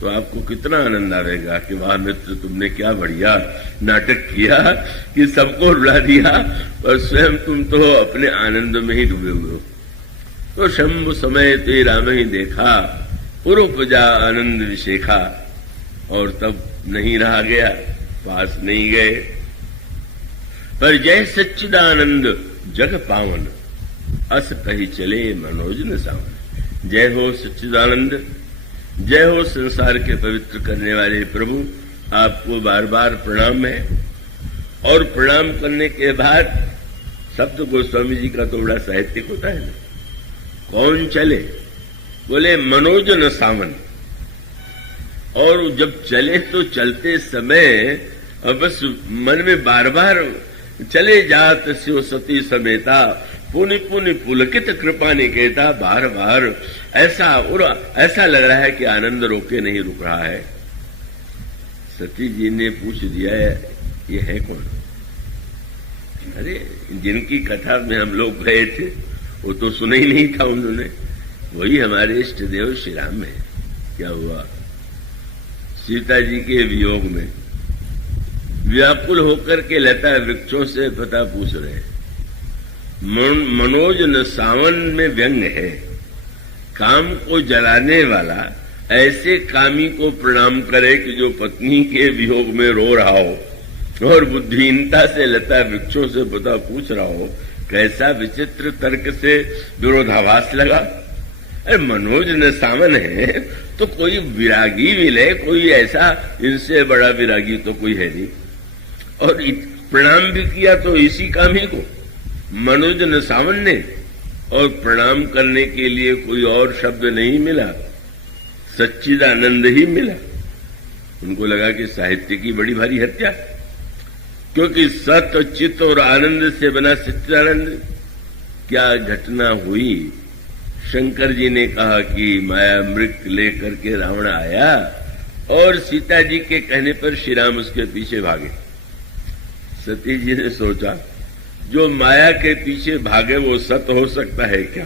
तो आपको कितना आनंद आएगा कि वाह मित्र तुमने क्या बढ़िया नाटक किया कि सबको रुला दिया और स्वयं तुम तो अपने आनंद में ही डूबे हुए हो। तो शंभु समय ते राम ही देखा, पुरुपजा आनंद विशेखा, और तब नहीं रहा गया, पास नहीं गए। पर जय सच्चिदानंद जग पावन, अस कही चले मनोजन सावन। जय हो सच्चिदानंद, जय हो संसार के पवित्र करने वाले प्रभु, आपको बार बार प्रणाम है। और प्रणाम करने के बाद शब्द गोस्वामी जी का तो बड़ा साहित्यिक होता है ना, कौन चले, बोले मनोजन सावन। और जब चले तो चलते समय बस मन में बार बार चले जात स्यो सती समेता, पुनि पुनि पुलकित कृपा निकेता। बार बार ऐसा लग रहा है कि आनंद रोके नहीं रुक रहा है। सती जी ने पूछ दिया ये है कौन। अरे जिनकी कथा में हम लोग गए थे वो तो सुना ही नहीं था उन्होंने, वही हमारे इष्ट देव श्री राम है। क्या हुआ, सीता जी के वियोग में व्याकुल होकर के लता वृक्षों से पता पूछ रहे। मनोज न सावन में व्यंग है, काम को जलाने वाला ऐसे कामी को प्रणाम करे कि जो पत्नी के वियोग में रो रहा हो और बुद्धिहीनता से लता वृक्षों से पता पूछ रहा हो, कैसा विचित्र तर्क से विरोधाभास लगा। अरे मनोज न सावन है तो कोई विरागी मिले, कोई ऐसा इनसे बड़ा विरागी तो कोई है नहीं। और प्रणाम भी किया तो इसी कामी को, मनोज न सावन ने, और प्रणाम करने के लिए कोई और शब्द नहीं मिला, सच्चिदानंद ही मिला। उनको लगा कि साहित्य की बड़ी भारी हत्या, क्योंकि सत चित्त और आनंद से बना सच्चिदानंद। क्या घटना हुई, शंकर जी ने कहा कि माया मृग लेकर के रावण आया और सीता जी के कहने पर श्री राम उसके पीछे भागे। सती जी ने सोचा जो माया के पीछे भागे वो सत हो सकता है क्या?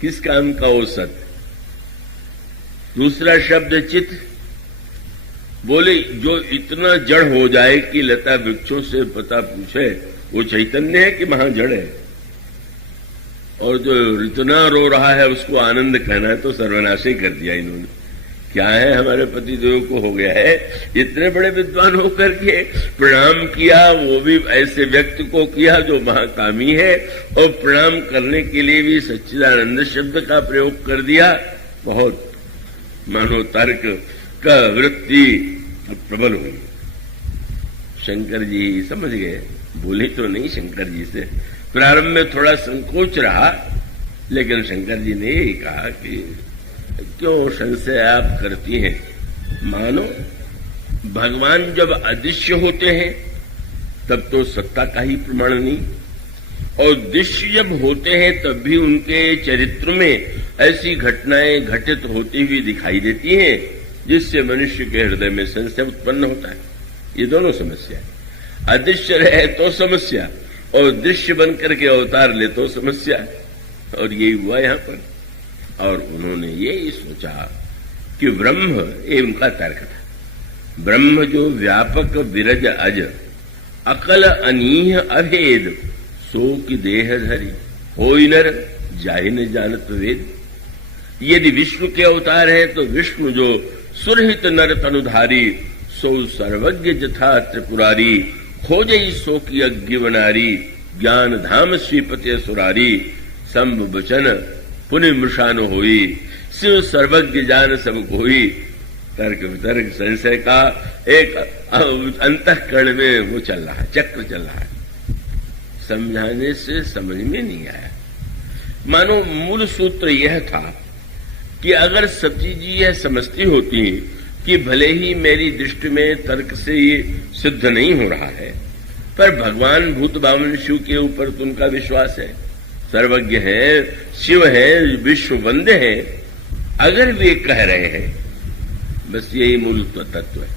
किस काम का वो सत? दूसरा शब्द चित्त, बोले जो इतना जड़ हो जाए कि लता वृक्षों से पता पूछे वो चैतन्य है कि वहां जड़ है, और जो इतना रो रहा है उसको आनंद कहना है तो सर्वनाश ही कर दिया इन्होंने। क्या है हमारे पतिदेव को हो गया है, इतने बड़े विद्वान होकर के प्रणाम किया, वो भी ऐसे व्यक्ति को किया जो महाकामी है, और प्रणाम करने के लिए भी सच्चिदानंद शब्द का प्रयोग कर दिया। बहुत मानो तर्क का वृत्ति प्रबल हुई। शंकर जी समझ गए, बोले तो नहीं शंकर जी से। प्रारंभ में थोड़ा संकोच रहा, लेकिन शंकर जी ने यही कहा कि क्यों संशय आप करती हैं? मानो भगवान जब अदृश्य होते हैं तब तो सत्ता का ही प्रमाण नहीं, और दृश्य जब होते हैं तब भी उनके चरित्र में ऐसी घटनाएं घटित होती हुई दिखाई देती हैं जिससे मनुष्य के हृदय में संशय उत्पन्न होता है। ये दोनों समस्या है। अदृश्य रहे तो समस्या, और दृश्य बनकर के अवतार ले तो समस्या, और यही हुआ यहां पर। और उन्होंने ये सोचा कि ब्रह्म, ये उनका तर्क था, ब्रह्म जो व्यापक विरज अज अकल अनीह अभेद सो की देह धरी होई नर जाहि न जानत वेद। यदि विष्णु के अवतार है तो विष्णु जो सुरहित नर तनुधारी सो सर्वज्ञ जथा त्रिपुरारी खोजई सो की अज्ञ बनारी ज्ञान धाम श्रीपति सुरारी संभ बचन पुण्य मृषान होई शिव सर्वज्ञ जान सब कोई। तर्क वितर्क संशय का एक अंतःकरण में वो चल रहा है, चक्र चल रहा है, समझाने से समझ में नहीं आया। मानो मूल सूत्र यह था कि अगर सती जी यह समझती होती कि भले ही मेरी दृष्टि में तर्क से ये सिद्ध नहीं हो रहा है, पर भगवान भूत बामन शिव के ऊपर तो उनका विश्वास है, सर्वज्ञ है, शिव है, विश्व वंद्य है, अगर वे कह रहे हैं, बस यही मूल तत्व है।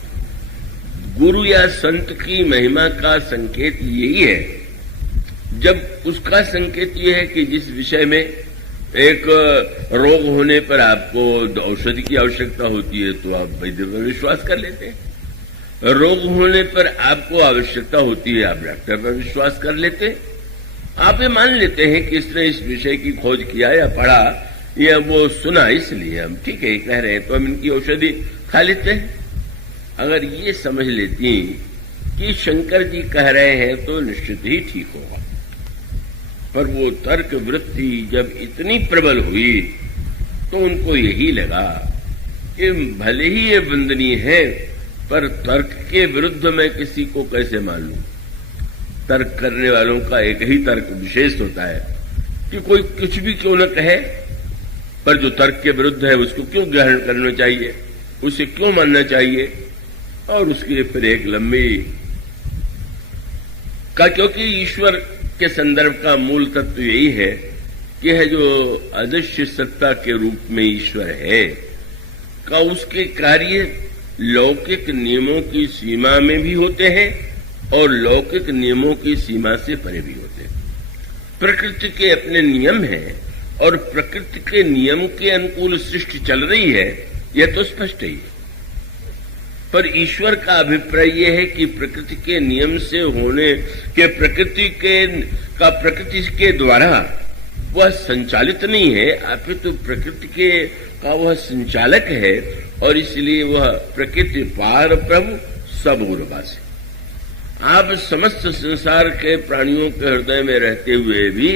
गुरु या संत की महिमा का संकेत यही है, जब उसका संकेत यह है कि जिस विषय में एक रोग होने पर आपको औषधि की आवश्यकता होती है तो आप वैद्य पर विश्वास कर लेते हैं, रोग होने पर आपको आवश्यकता होती है आप डॉक्टर पर विश्वास कर लेते हैं, आप ये मान लेते हैं कि इसने इस विषय की खोज किया या पढ़ा या वो सुना, इसलिए हम ठीक है कह रहे हैं तो हम इनकी औषधि खा लेते हैं। अगर ये समझ लेती कि शंकर जी कह रहे हैं तो निश्चित ही ठीक होगा, पर वो तर्क वृत्ति जब इतनी प्रबल हुई तो उनको यही लगा कि भले ही ये वंदनीय है, पर तर्क के विरुद्ध मैं किसी को कैसे मान लूं। तर्क करने वालों का एक ही तर्क विशेष होता है कि कोई कुछ भी क्यों न कहे, पर जो तर्क के विरुद्ध है उसको क्यों ग्रहण करना चाहिए, उसे क्यों मानना चाहिए, और उसकी फिर एक लंबी का, क्योंकि ईश्वर के संदर्भ का मूल तत्व यही है कि है जो अदृश्य सत्ता के रूप में ईश्वर है का उसके कार्य लौकिक नियमों की सीमा में भी होते हैं और लौकिक नियमों की सीमा से परे भी होते हैं। प्रकृति के अपने नियम हैं और प्रकृति के नियम के अनुकूल सृष्टि चल रही है, यह तो स्पष्ट ही है। पर ईश्वर का अभिप्राय यह है कि प्रकृति के नियम से होने के प्रकृति के द्वारा वह संचालित नहीं है, अपितु प्रकृति के का वह संचालक है, और इसलिए वह प्रकृति पार प्रभु सब उर्वासी। आप समस्त संसार के प्राणियों के हृदय में रहते हुए भी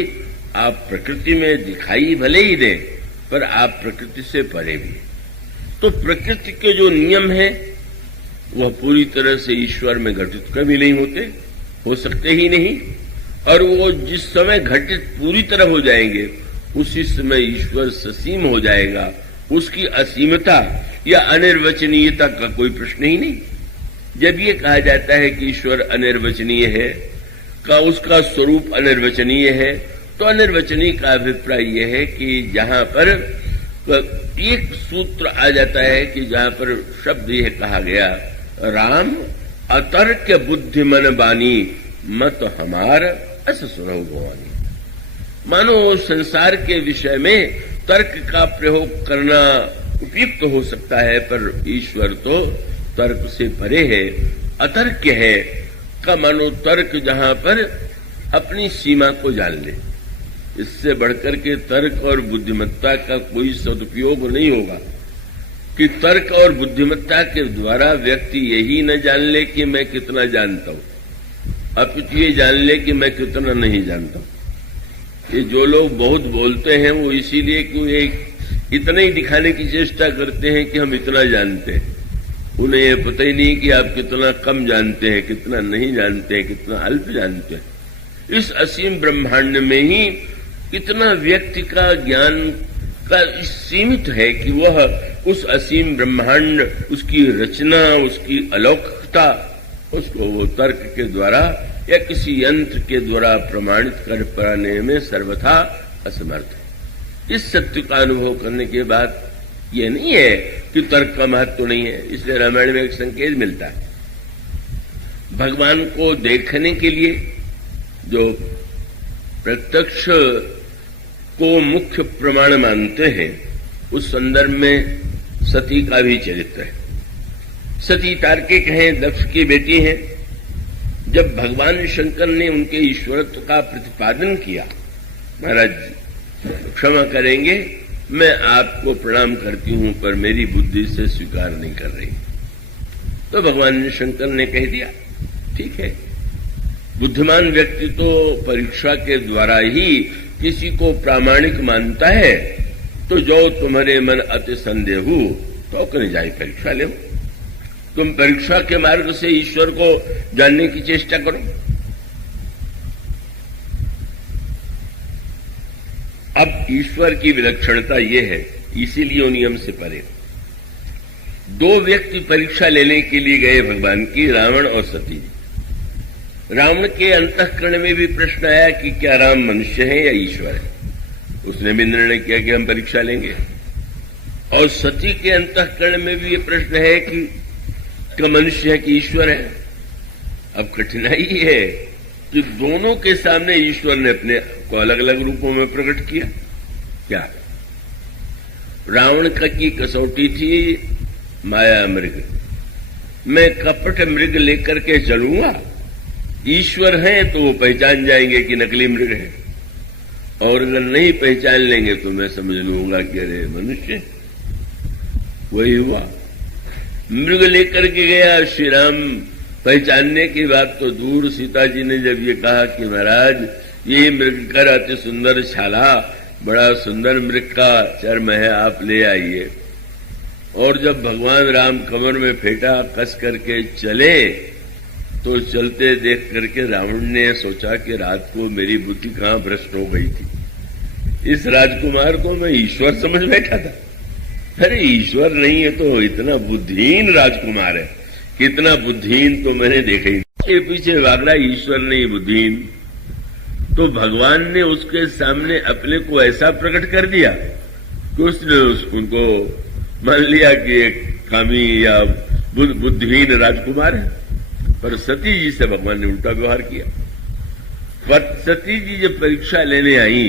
आप प्रकृति में दिखाई भले ही दें, पर आप प्रकृति से परे भी। तो प्रकृति के जो नियम है वह पूरी तरह से ईश्वर में घटित कभी नहीं होते, हो सकते ही नहीं, और वो जिस समय घटित पूरी तरह हो जाएंगे उसी समय ईश्वर ससीम हो जाएगा। उसकी असीमता या अनिर्वचनीयता का कोई प्रश्न ही नहीं। जब ये कहा जाता है कि ईश्वर अनिर्वचनीय है, का उसका स्वरूप अनिर्वचनीय है, तो अनिर्वचनीय का अभिप्राय यह है कि जहां पर एक सूत्र आ जाता है कि जहां पर शब्द यह कहा गया, राम अतर्क बुद्धिमन बानी मत हमार अस सुनौ भवानी। मानो संसार के विषय में तर्क का प्रयोग करना उपयुक्त हो सकता है, पर ईश्वर तो तर्क से परे है, अतर्क है। का मानो तर्क जहां पर अपनी सीमा को जान ले, इससे बढ़कर के तर्क और बुद्धिमत्ता का कोई सदुपयोग नहीं होगा कि तर्क और बुद्धिमत्ता के द्वारा व्यक्ति यही न जान ले कि मैं कितना जानता हूं, अपितु ये जान ले कि मैं कितना नहीं जानता हूं। ये जो लोग बहुत बोलते हैं वो इसीलिए कि वे इतना ही दिखाने की चेष्टा करते हैं कि हम इतना जानते हैं। उन्हें ये पता ही नहीं कि आप कितना कम जानते हैं, कितना नहीं जानते हैं, कितना अल्प जानते हैं। इस असीम ब्रह्मांड में ही कितना व्यक्ति का ज्ञान का सीमित है कि वह उस असीम ब्रह्मांड, उसकी रचना, उसकी अलौकिकता, उसको वो तर्क के द्वारा या किसी यंत्र के द्वारा प्रमाणित कर पाने में सर्वथा असमर्थ है। इस सत्य का अनुभव करने के बाद ये नहीं है कि तर्क का महत्व नहीं है। इसलिए रामायण में एक संकेत मिलता है, भगवान को देखने के लिए जो प्रत्यक्ष को मुख्य प्रमाण मानते हैं, उस संदर्भ में सती का भी चरित्र है। सती तार्किक हैं, दक्ष की बेटी हैं। जब भगवान शंकर ने उनके ईश्वरत्व का प्रतिपादन किया, महाराज क्षमा करेंगे, मैं आपको प्रणाम करती हूं पर मेरी बुद्धि से स्वीकार नहीं कर रही, तो भगवान शंकर ने कह दिया ठीक है, बुद्धिमान व्यक्ति तो परीक्षा के द्वारा ही किसी को प्रामाणिक मानता है, तो जो तुम्हारे मन अति संदेह हो तो कहीं जाए परीक्षा ले, तुम परीक्षा के मार्ग से ईश्वर को जानने की चेष्टा करो। अब ईश्वर की विलक्षणता यह है, इसीलिए वो नियम से परे। दो व्यक्ति परीक्षा लेने के लिए गए भगवान की, रावण और सती। रावण के अंतःकरण में भी प्रश्न आया कि क्या राम मनुष्य है या ईश्वर है। उसने भी निर्णय किया कि हम परीक्षा लेंगे। और सती के अंतःकरण में भी ये प्रश्न है कि मनुष्य है कि ईश्वर है। अब कठिनाई है कि दोनों के सामने ईश्वर ने अपने को अलग अलग रूपों में प्रकट किया। क्या रावण की कसौटी थी माया मृग, मैं कपट मृग लेकर के चलूंगा, ईश्वर है तो वो पहचान जाएंगे कि नकली मृग है, और अगर नहीं पहचान लेंगे तो मैं समझ लूंगा कि अरे मनुष्य। वही हुआ, मृग लेकर के गया श्री राम। पहचानने की बात तो दूर, सीता जी ने जब ये कहा कि महाराज ये मृग कर अति सुंदर छाला, बड़ा सुंदर मृग का चर्म है, आप ले आइए। और जब भगवान राम कमर में फेंटा कस करके चले, तो चलते देख करके रावण ने सोचा कि रात को मेरी बुद्धि कहां भ्रष्ट हो गई थी, इस राजकुमार को मैं ईश्वर समझ बैठा था। अरे ईश्वर नहीं है तो इतना बुद्धिहीन राजकुमार है, कितना बुद्धिहीन तो मैंने देखा ही। के पीछे भाग रहा ईश्वर नहीं बुद्धिहीन। तो भगवान ने उसके सामने अपने को ऐसा प्रकट कर दिया कि उसने उनको मान लिया कि एक कामी या बुद्धिहीन राजकुमार है। पर सती जी से भगवान ने उल्टा व्यवहार किया। पर सती जी जब परीक्षा लेने आई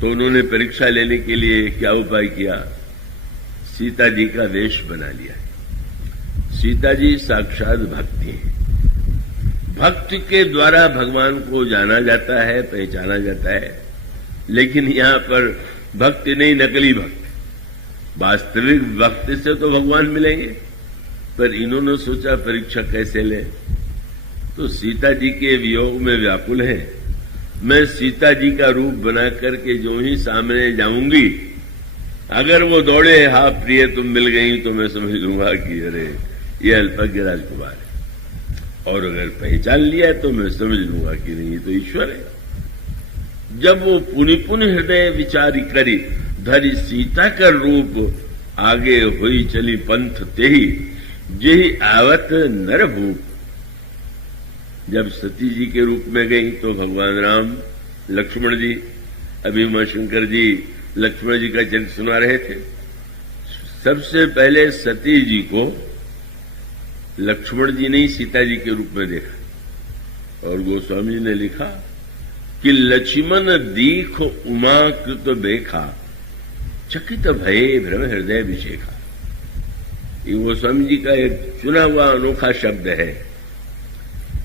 तो उन्होंने परीक्षा लेने के लिए क्या उपाय किया, सीता जी का वेश बना लिया। सीता जी साक्षात भक्ति है, भक्ति के द्वारा भगवान को जाना जाता है, पहचाना जाता है। लेकिन यहां पर भक्ति नहीं, नकली भक्त। वास्तविक भक्ति से तो भगवान मिलेंगे, पर इन्होंने सोचा परीक्षा कैसे ले। तो सीता जी के वियोग में व्याकुल है। मैं सीता जी का रूप बना करके जो ही सामने जाऊंगी, अगर वो दौड़े, हाँ प्रिय तुम मिल गई, तो मैं समझ लूंगा कि अरे ये अल्पज्ञ राजकुमार है। और अगर पहचान लिया तो मैं समझ लूंगा कि नहीं, ये तो ईश्वर है। जब वो पुनि पुनि हृदय विचारी करी, धरी सीता का रूप, आगे हुई चली पंथ तेही, जेहि आवत नर भूप। जब सती जी के रूप में गई तो भगवान राम, लक्ष्मण जी, अभी उमा शंकर जी लक्ष्मण जी का चरित्र सुना रहे थे। सबसे पहले सती जी को लक्ष्मण जी ने ही सीता जी के रूप में देखा, और गोस्वामी जी ने लिखा कि लक्ष्मण दीख उमा कृत बेखा, चकित भये भ्रम हृदय विशेखा। ये गोस्वामी जी का एक चुना हुआ अनोखा शब्द है।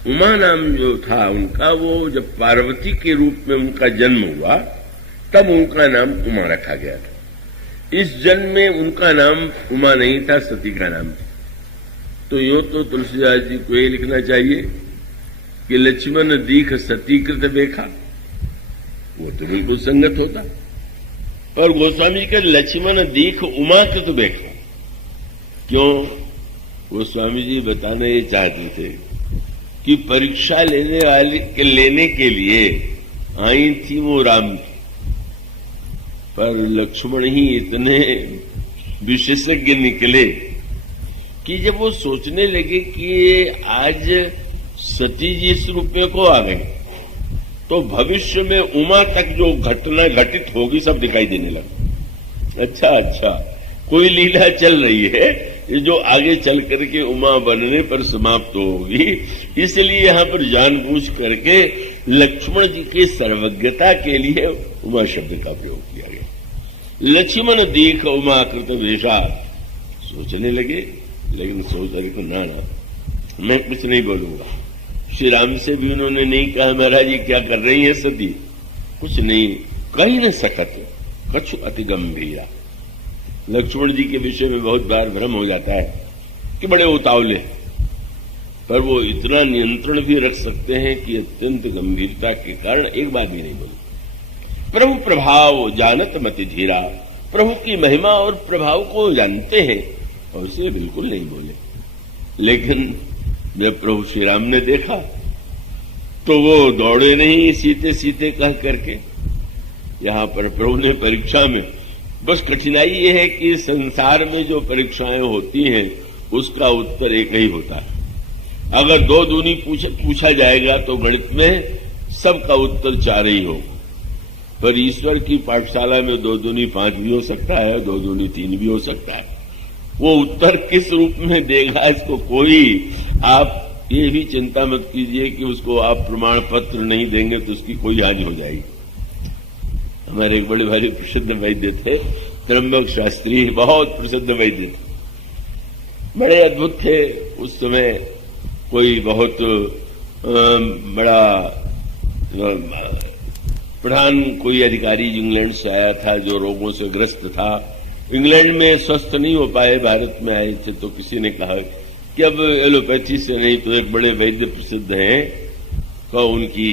उमा नाम जो था उनका, वो जब पार्वती के रूप में उनका जन्म हुआ तब उनका नाम उमा रखा गया था। इस जन्म में उनका नाम उमा नहीं था, सती का नाम था। तो यूं तो तुलसीदास जी को ये लिखना चाहिए कि लक्ष्मण दीख सतीकृत देखा, वो तो बिल्कुल संगत होता। और गोस्वामी के लक्ष्मण दीख उमाकृत देखा, क्यों? गोस्वामी जी बताना ये चाहते थे कि परीक्षा लेने के लिए आई थी वो राम, पर लक्ष्मण ही इतने विशेषज्ञ निकले कि जब वो सोचने लगे कि आज सती जी इस रूप में को आ गई, तो भविष्य में उमा तक जो घटना घटित होगी सब दिखाई देने लगा। अच्छा, कोई लीला चल रही है ये जो आगे चल करके उमा बनने पर समाप्त होगी। इसलिए यहां पर जानबूझ करके लक्ष्मण जी की सर्वज्ञता के लिए उमा शब्द का प्रयोग किया गया। लक्ष्मण दीख उमा कृत वेशा, सोचने लगे, लेकिन सोच रहे को ना मैं कुछ नहीं बोलूंगा। श्री राम से भी उन्होंने नहीं कहा महाराज जी क्या कर रही है सती, कुछ नहीं, कहीं न सकत कछु अति गंभीरा। लक्ष्मण जी के विषय में बहुत बार भ्रम हो जाता है कि बड़े उतावले, पर वो इतना नियंत्रण भी रख सकते हैं कि अत्यंत गंभीरता के कारण एक बात भी नहीं बोले। प्रभु प्रभाव जानत मति धीरा, प्रभु की महिमा और प्रभाव को जानते हैं और उसे बिल्कुल नहीं बोले। लेकिन जब प्रभु श्री राम ने देखा तो वो दौड़े नहीं सीते सीते कह करके। यहां पर प्रभु ने परीक्षा में, बस कठिनाई ये है कि संसार में जो परीक्षाएं होती हैं उसका उत्तर एक ही होता है। अगर दो दूनी पूछा जाएगा तो गणित में सबका उत्तर 4 ही होगा, पर ईश्वर की पाठशाला में 2 दूनी 5 भी हो सकता है, 2 दूनी 3 भी हो सकता है। वो उत्तर किस रूप में देगा इसको कोई, आप ये भी चिंता मत कीजिए कि उसको आप प्रमाण पत्र नहीं देंगे तो उसकी कोई हानि हो जाएगी। हमारे एक बड़े भारी प्रसिद्ध वैद्य थे, त्र्यंबक शास्त्री, बहुत प्रसिद्ध वैद्य थे, बड़े अद्भुत थे। उस समय कोई बहुत बड़ा प्रधान कोई अधिकारी इंग्लैंड से आया था जो रोगों से ग्रस्त था। इंग्लैंड में स्वस्थ नहीं हो पाए, भारत में आए थे, तो किसी ने कहा कि अब एलोपैथी से नहीं तो एक बड़े वैद्य प्रसिद्ध हैं, तो उनकी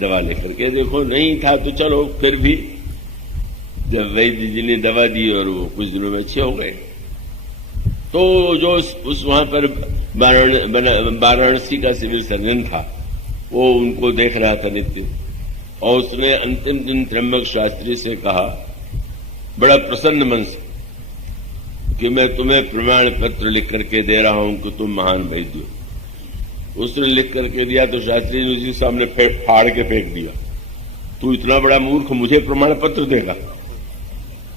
दवा लेकर के देखो। नहीं था तो चलो, फिर भी जब वैद्य जी ने दवा दी और वो कुछ दिनों में अच्छे हो गए, तो जो उस वहां पर वाराणसी का सिविल सर्जन था वो उनको देख रहा था नित्य, और उसने अंतिम दिन त्र्यंबक शास्त्री से कहा बड़ा प्रसन्न मन से कि मैं तुम्हें प्रमाण पत्र लिख करके दे रहा हूं कि तुम महान वैद्य हो। उसने लिख करके दिया तो शास्त्री ने उसी सामने फाड़ के फेंक दिया, तू इतना बड़ा मूर्ख मुझे प्रमाण पत्र देगा?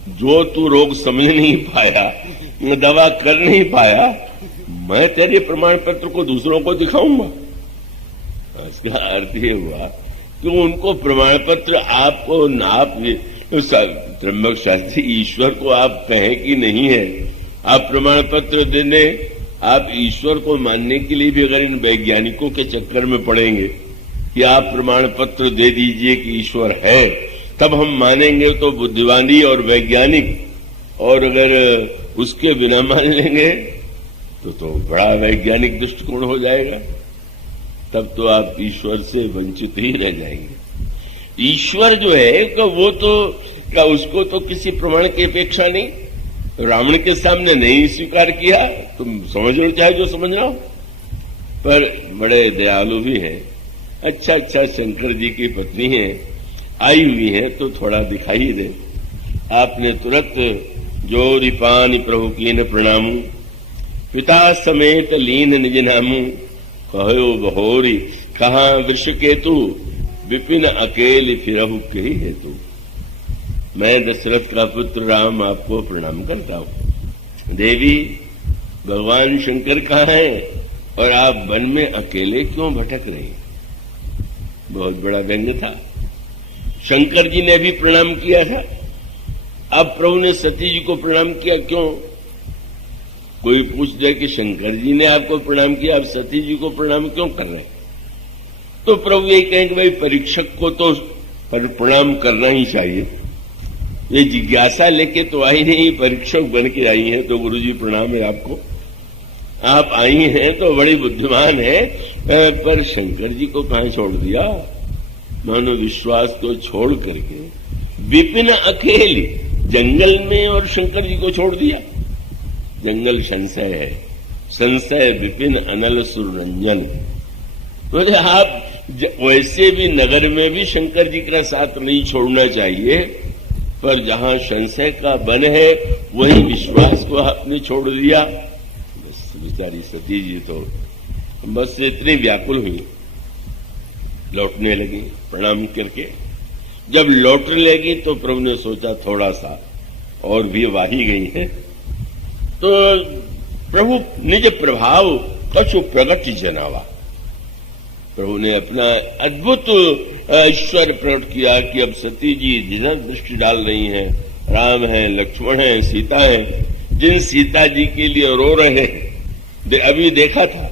जो तू रोग समझ नहीं पाया, दवा कर नहीं पाया, मैं तेरे प्रमाण पत्र को दूसरों को दिखाऊंगा? इसका अर्थ ये हुआ कि उनको प्रमाण पत्र आपको आप त्र्यंबक शास्त्री ईश्वर को आप कहें कि नहीं है, आप प्रमाण पत्र देने, आप ईश्वर को मानने के लिए भी अगर इन वैज्ञानिकों के चक्कर में पड़ेंगे कि आप प्रमाण पत्र दे दीजिए कि ईश्वर है, तब हम मानेंगे तो बुद्धिमानी और वैज्ञानिक, और अगर उसके बिना मान लेंगे तो बड़ा वैज्ञानिक दृष्टिकोण हो जाएगा। तब तो आप ईश्वर से वंचित ही रह जाएंगे। ईश्वर जो है वो तो क्या, उसको तो किसी प्रमाण की अपेक्षा नहीं। रावण के सामने नहीं स्वीकार किया, तुम समझ लो चाहे जो समझ लो, पर बड़े दयालु भी हैं। अच्छा शंकर जी की पत्नी है, आई हुई है तो थोड़ा दिखाई दे। आपने तुरंत जोरी पानी प्रभु कीन प्रणामू, पिता समेत लीन निज नामू, कहो बहोरी कहाँ वृष केतु, विपिन अकेले फिरहु के हेतु। मैं दशरथ का पुत्र राम आपको प्रणाम करता हूं। देवी, भगवान शंकर कहाँ हैं और आप वन में अकेले क्यों भटक रहे? बहुत बड़ा व्यंग्य था। शंकर जी ने भी प्रणाम किया था, अब प्रभु ने सती जी को प्रणाम किया, क्यों? कोई पूछ दे कि शंकर जी ने आपको प्रणाम किया, आप सती जी को प्रणाम क्यों कर रहे हैं? तो प्रभु यही कहेंगे भाई परीक्षक को तो प्रणाम करना ही चाहिए। ये जिज्ञासा लेके तो आई नहीं, परीक्षक बन के आई हैं, तो गुरुजी प्रणाम है आपको। आप आई हैं तो बड़ी बुद्धिमान है, पर शंकर जी को कहां छोड़ दिया? मानो विश्वास को छोड़ करके विपिन अकेले जंगल में और शंकर जी को छोड़ दिया। जंगल संशय है, संशय विपिन अनल सुररंजन। तो आप वैसे भी नगर में भी शंकर जी का साथ नहीं छोड़ना चाहिए, पर जहां संशय का वन है वहीं विश्वास को आपने छोड़ दिया। बस बेचारी सती जी तो बस इतनी व्याकुल हुई, लौटने लगी प्रणाम करके। जब लौटने लगी तो प्रभु ने सोचा थोड़ा सा और भी वाही गई है, तो प्रभु निज प्रभाव कछु प्रगट जनावा। प्रभु ने अपना अद्भुत ईश्वर प्रकट किया कि अब सती जी जिन दृष्टि डाल रही हैं, राम है, लक्ष्मण है, सीता है, जिन सीता जी के लिए रो रहे हैं, अभी देखा था,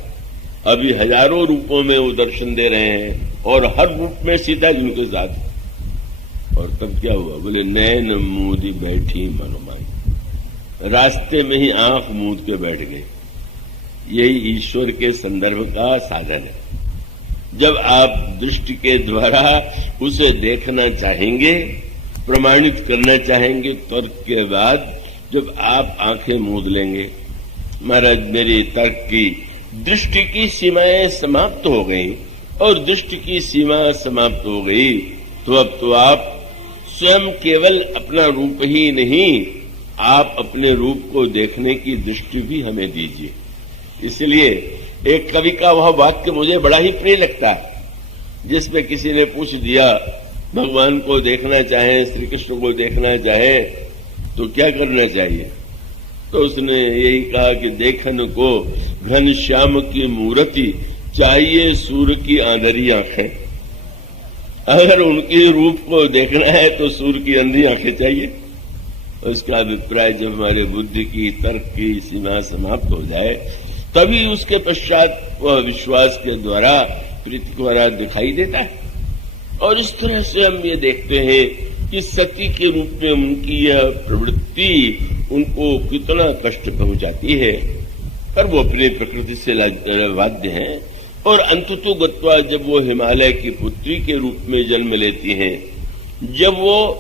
अभी हजारों रूपों में वो दर्शन दे रहे हैं और हर रूप में सीता जी उनके साथ। और तब क्या हुआ? बोले नैन मूदी बैठी मनोमाई, रास्ते में ही आंख मूंद के बैठ गए। यही ईश्वर के संदर्भ का साधन है। जब आप दृष्टि के द्वारा उसे देखना चाहेंगे, प्रमाणित करना चाहेंगे, तर्क के बाद जब आप आंखें मूंद लेंगे, महाराज मेरी तर्क की दृष्टि की सीमाएं समाप्त हो गई, और दृष्टि की सीमा समाप्त हो गई तो अब तो आप स्वयं केवल अपना रूप ही नहीं, आप अपने रूप को देखने की दृष्टि भी हमें दीजिए। इसलिए एक कवि का वह वाक्य मुझे बड़ा ही प्रिय लगता है, जिसमें किसी ने पूछ दिया भगवान को देखना चाहे, श्री कृष्ण को देखना चाहे तो क्या करना चाहिए? तो उसने यही कहा कि देखन को घन श्याम की मूर्ति चाहिए, सूर्य की आंधरी आंखें। अगर उनके रूप को देखना है तो सूर्य की अंधी आंखें चाहिए। उसका अभिप्राय जब हमारे बुद्धि की, तर्क की सीमा समाप्त हो जाए, तभी उसके पश्चात वह विश्वास के द्वारा, प्रीति द्वारा दिखाई देता है। और इस तरह से हम ये देखते हैं कि सती के रूप में उनकी यह प्रवृत्ति उनको कितना कष्ट पहुंचाती है, पर वो अपनी प्रकृति से बाध्य हैं। और अंततो गत्वा जब वो हिमालय की पुत्री के रूप में जन्म लेती हैं, जब वो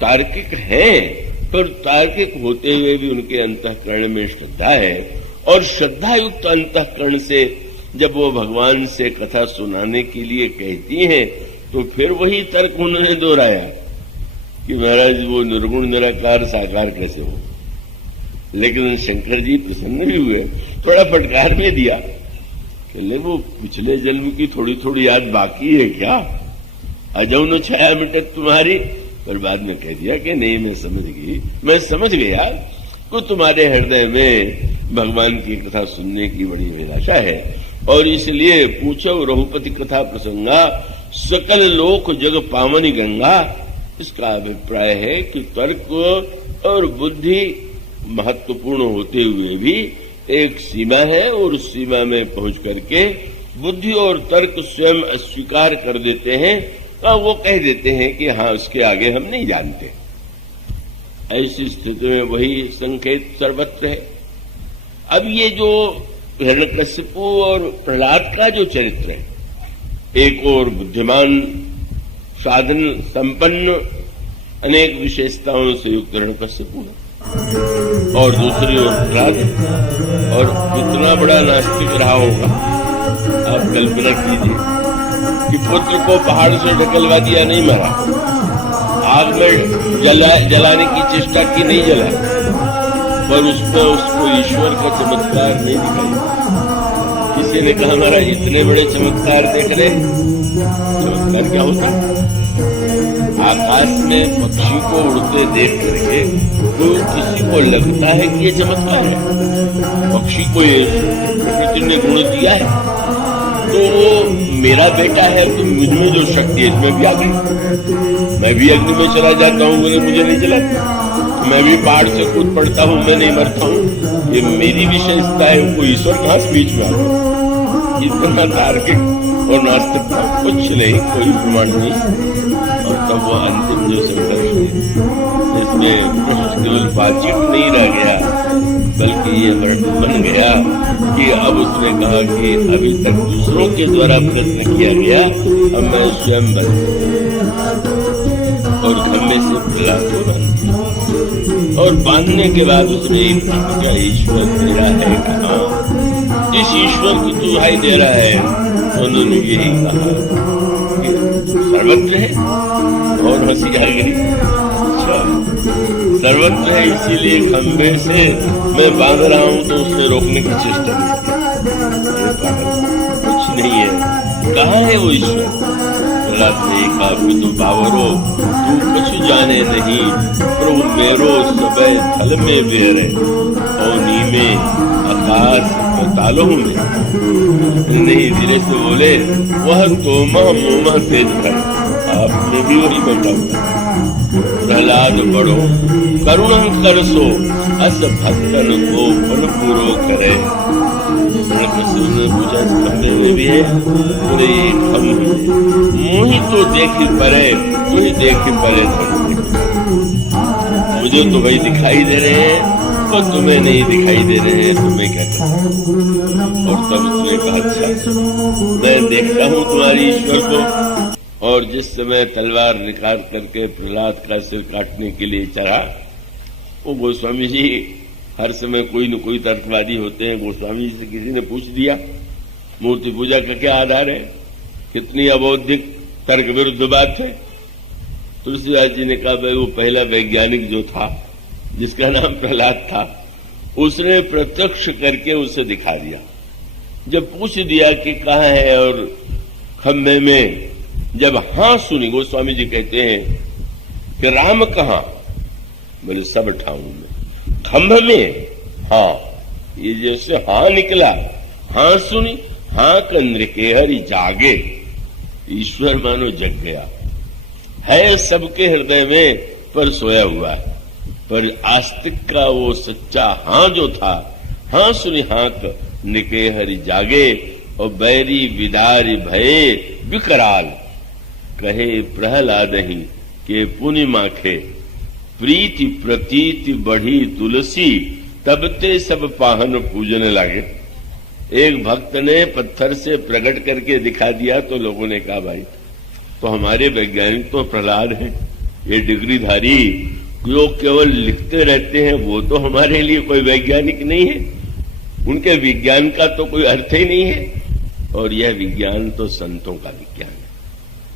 तार्किक हैं, पर तार्किक होते हुए भी उनके अंतःकरण में श्रद्धा है, और श्रद्धा युक्त अंतःकरण से जब वो भगवान से कथा सुनाने के लिए कहती हैं, तो फिर वही तर्क उन्होंने दोहराया कि महाराज वो निर्गुण निराकार साकार कैसे हो। लेकिन शंकर जी प्रसन्न भी हुए, थोड़ा फटकार भी दिया कि वो पिछले जन्म की थोड़ी थोड़ी याद बाकी है क्या? अजौन छाया मिटक तुम्हारी। पर बाद में कह दिया कि नहीं, मैं समझ गया कि तुम्हारे हृदय में भगवान की कथा सुनने की बड़ी अभिलाषा है, और इसलिए पूछो रघुपति कथा प्रसंगा, सकल लोक जग पावनी गंगा। इसका अभिप्राय है कि तर्क और बुद्धि महत्वपूर्ण होते हुए भी एक सीमा है, और उस सीमा में पहुंच करके बुद्धि और तर्क स्वयं अस्वीकार कर देते हैं, तो वो कह देते हैं कि हाँ, उसके आगे हम नहीं जानते। ऐसी स्थिति में वही संकेत सर्वत्र है। अब ये जो हिरण्यकशिपु और प्रहलाद का जो चरित्र है, एक और बुद्धिमान, साधन संपन्न, अनेक विशेषताओं से युक्त हिरण्यकशिपु है, और दूसरी ओर प्रहलाद, और कितना बड़ा नास्तिक रहा होगा। आप कल्पना कीजिए कि पुत्र को पहाड़ से ढकलवा दिया, नहीं मरा, आग में जलाने की चेष्टा की, नहीं जला, पर उसमें उसको ईश्वर का चमत्कार नहीं दिखाई। किसी ने कहा, हमारा इतने बड़े चमत्कार देख रहे, चमत्कार क्या होता? आकाश में पक्षी को उड़ते देख करके तो किसी को लगता है कि ये चमत्कार है, पक्षी को ये प्रकृति ने गुण दिया है, तो वो मेरा बेटा है, तो मुझमें जो शक्ति है इसमें भी आ गई। मैं भी अग्नि में चला जाता हूँ, मुझे नहीं जलाता, मैं भी पहाड़ से कूद पड़ता हूँ, मैं नहीं मरता हूँ, ये मेरी विशेषता है। कोई ईश्वर कहाँ से बीच में आ गया? इतना तार्किक और नास्तिक था, कुछ नहीं, कोई प्रमाण नहीं। और तब वो अंतिम जो संघर्ष है, इसमें केवल बातचीत नहीं रह गया, बल्कि ये वर्णन बन गया कि अब उसने कहा कि अभी तक दूसरों के द्वारा प्रश्न किया गया, अब मैं स्वयं बन, और खम्भे से प्रहलाद को बांध, और बांधने के बाद उसने क्या ईश्वर तेरा है कहाँ? जिस ईश्वर को तू दुहाई दे रहा है, उन्होंने यही कहा कि सर्वत्र है, और हंसी आ गई। अच्छा, सर्वत्र है, इसीलिए खंभे से मैं बांध रहा हूं, तो उसने रोकने की चेष्टा नहीं की। कुछ नहीं है, कहाँ है वो ईश्वर? प्रहलाद ने कहा कि तू बावरो, तू कुछ जाने नहीं, प्रभु मेरो सबे थल में बेरे, और नीमे आकाश तालों में। नहीं, धीरे से बोले, वह तोमा मोमा तेज है, आप में भी वही बैठा हुआ। प्रहलाद बड़ो करुणा करसो, अस भक्तन को फल पूरो करे। ने पूछा, इस खंभे में भी है? बोले, मुही तो देखी परे, तू ही देखी परे, मुझे तो वही दिखाई दे रहे हैं, तो तुम्हें नहीं दिखाई दे रहे हैं, तुम्हें क्या कहते? और तब उसने कहा, अच्छा, मैं देखता हूँ तुम्हारी ईश्वर को। और जिस समय तलवार निकाल करके प्रहलाद का सिर काटने के लिए चढ़ा, वो गोस्वामी जी, हर समय कोई न कोई तर्कवादी होते हैं, गोस्वामी जी से किसी ने पूछ दिया, मूर्ति पूजा का क्या आधार है? कितनी अबौद्धिक तर्क विरुद्ध बात है। तुलसीदास जी ने कहा, भाई वो पहला वैज्ञानिक जो था, जिसका नाम प्रहलाद था, उसने प्रत्यक्ष करके उसे दिखा दिया। जब पूछ दिया कि कहाँ है, और खंभे में जब हाँ सुनी, गोस्वामी जी कहते हैं कि राम कहाँ? बोले, सब ठाऊं में। खंभे में? हाँ। ये जैसे हाँ निकला, हाँ सुनी, हाँ कंद्र के हरि जागे, ईश्वर मानो जग गया है सबके हृदय में, पर सोया हुआ है। पर आस्तिक का वो सच्चा हाँ जो था, हाँ सुनी हाँ निके हरि जागे, और बैरी विदारी भये विकराल, कहे प्रहलाद ही के पुनि माखे, प्रीति प्रतीति बढ़ी तुलसी, तब ते सब पाहन पूजने लगे। एक भक्त ने पत्थर से प्रकट करके दिखा दिया, तो लोगों ने कहा, भाई तो हमारे वैज्ञानिक तो प्रहलाद हैं, ये डिग्रीधारी जो केवल लिखते रहते हैं, वो तो हमारे लिए कोई वैज्ञानिक नहीं है, उनके विज्ञान का तो कोई अर्थ ही नहीं है। और यह विज्ञान तो संतों का विज्ञान है,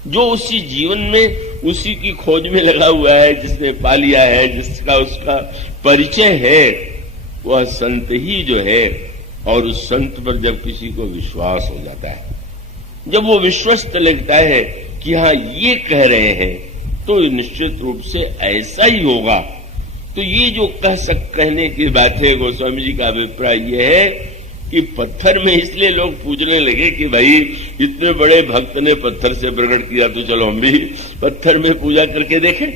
जो उसी जीवन में उसी की खोज में लगा हुआ है, जिसने पा लिया है, जिसका उसका परिचय है, वह संत ही जो है। और उस संत पर जब किसी को विश्वास हो जाता है, जब वो विश्वस्त लगता है कि हाँ ये कह रहे हैं, तो निश्चित रूप से ऐसा ही होगा। तो ये जो कहने की बात है, गोस्वामी जी का अभिप्राय यह है कि पत्थर में इसलिए लोग पूजने लगे कि भाई इतने बड़े भक्त ने पत्थर से प्रकट किया, तो चलो हम भी पत्थर में पूजा करके देखें।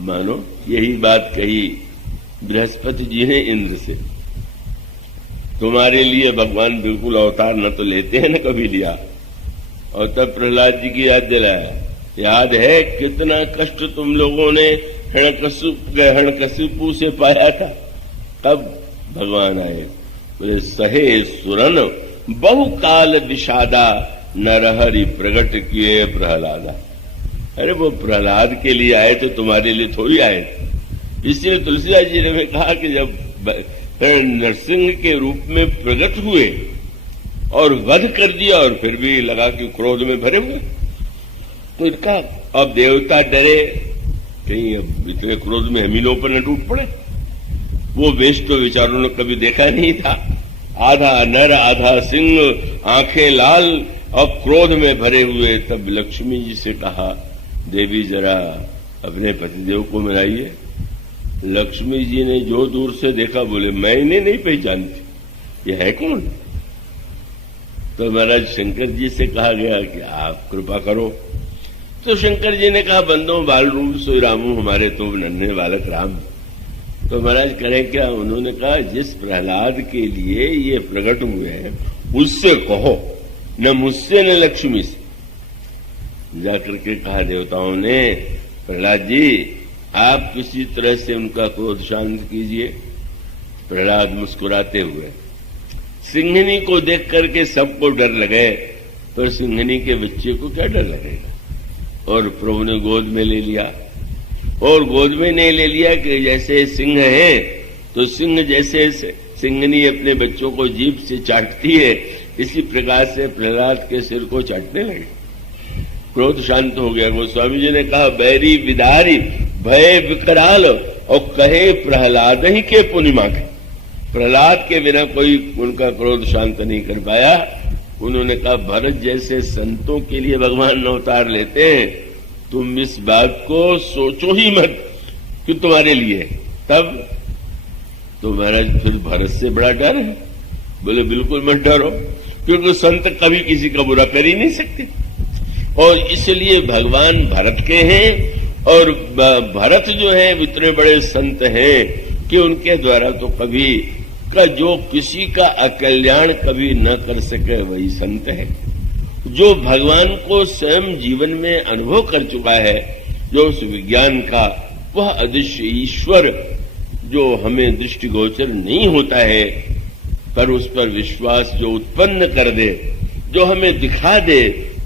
मानो यही बात कही बृहस्पति जी ने इंद्र से, तुम्हारे लिए भगवान बिल्कुल अवतार न तो लेते हैं न कभी लिया। और तब प्रहलाद जी की याद दिलाया, याद है कितना कष्ट तुम लोगों ने हिरण्यकशिपु से पाया था? तब भगवान आए, बोले सहे सुरन बहुकाल विषादा नरहरि प्रगट किए प्रहलादा। अरे वो प्रहलाद के लिए आए तो तुम्हारे लिए थोड़ी आए। इसलिए तुलसीदास जी ने कहा कि जब नरसिंह के रूप में प्रकट हुए और वध कर दिया और फिर भी लगा कि क्रोध में भरे हुए, तो इनका अब देवता डरे कहीं अब इतने क्रोध में हम ही लोगों पर न टूट पड़े। वो वेश तो विचारों ने कभी देखा नहीं था, आधा नर आधा सिंह, आंखें लाल और क्रोध में भरे हुए। तब लक्ष्मी जी से कहा, देवी जरा अपने पतिदेव को मिलाइए। लक्ष्मी जी ने जो दूर से देखा, बोले मैं इन्हें नहीं पहचानती, ये है कौन? तो महाराज शंकर जी से कहा गया कि आप कृपा करो। तो शंकर जी ने कहा, बंदो बाल रूप सोई रामू, हमारे तो नन्हे बालक राम। तो महाराज करें क्या? उन्होंने कहा, जिस प्रहलाद के लिए ये प्रकट हुए हैं उससे कहो, न मुझसे न लक्ष्मी से। जाकर के कहा देवताओं ने, प्रहलाद जी आप किसी तरह से उनका क्रोध शांत कीजिए। प्रहलाद मुस्कुराते हुए, सिंहनी को देख करके सबको डर लगे, पर सिंहनी के बच्चे को क्या डर लगेगा? और प्रभु ने गोद में ले लिया, और गोद में नहीं ले लिया कि जैसे सिंह है तो सिंह जैसे सिंहनी अपने बच्चों को जीभ से चाटती है, इसी प्रकार से प्रहलाद के सिर को चाटने लगे। क्रोध शांत हो गया। गोस्वामी जी ने कहा, बैरी विदारी भय विकराल और कहे प्रहलाद ही के पुनिमा के। प्रहलाद के बिना कोई उनका क्रोध शांत नहीं कर पाया। उन्होंने कहा, भरत जैसे संतों के लिए भगवान अवतार लेते हैं, तुम इस बात को सोचो ही मत कि तुम्हारे लिए। तब तो महाराज फिर भरत से बड़ा डर है? बोले बिल्कुल मत डरो, क्योंकि संत कभी किसी का बुरा कर ही नहीं सकते। और इसलिए भगवान भरत के हैं, और भरत जो है इतने बड़े संत हैं कि उनके द्वारा तो कभी का जो किसी का अकल्याण कभी न कर सके वही संत है। जो भगवान को स्वयं जीवन में अनुभव कर चुका है, जो उस विज्ञान का वह अदृश्य ईश्वर जो हमें दृष्टिगोचर नहीं होता है, पर उस पर विश्वास जो उत्पन्न कर दे, जो हमें दिखा दे,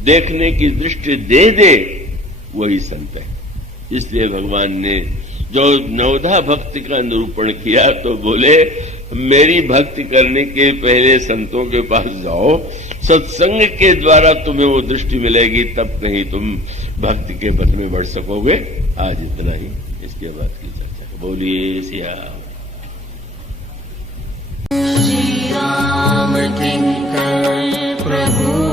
देखने की दृष्टि दे दे, वही संत है। इसलिए भगवान ने जो नवधा भक्ति का निरूपण किया तो बोले, मेरी भक्ति करने के पहले संतों के पास जाओ, सत्संग के द्वारा तुम्हें वो दृष्टि मिलेगी, तब कहीं तुम भक्ति के पथ में बढ़ सकोगे। आज इतना ही, इसके बाद की चर्चा। बोलिए सिया श्री राम किंकर प्रभु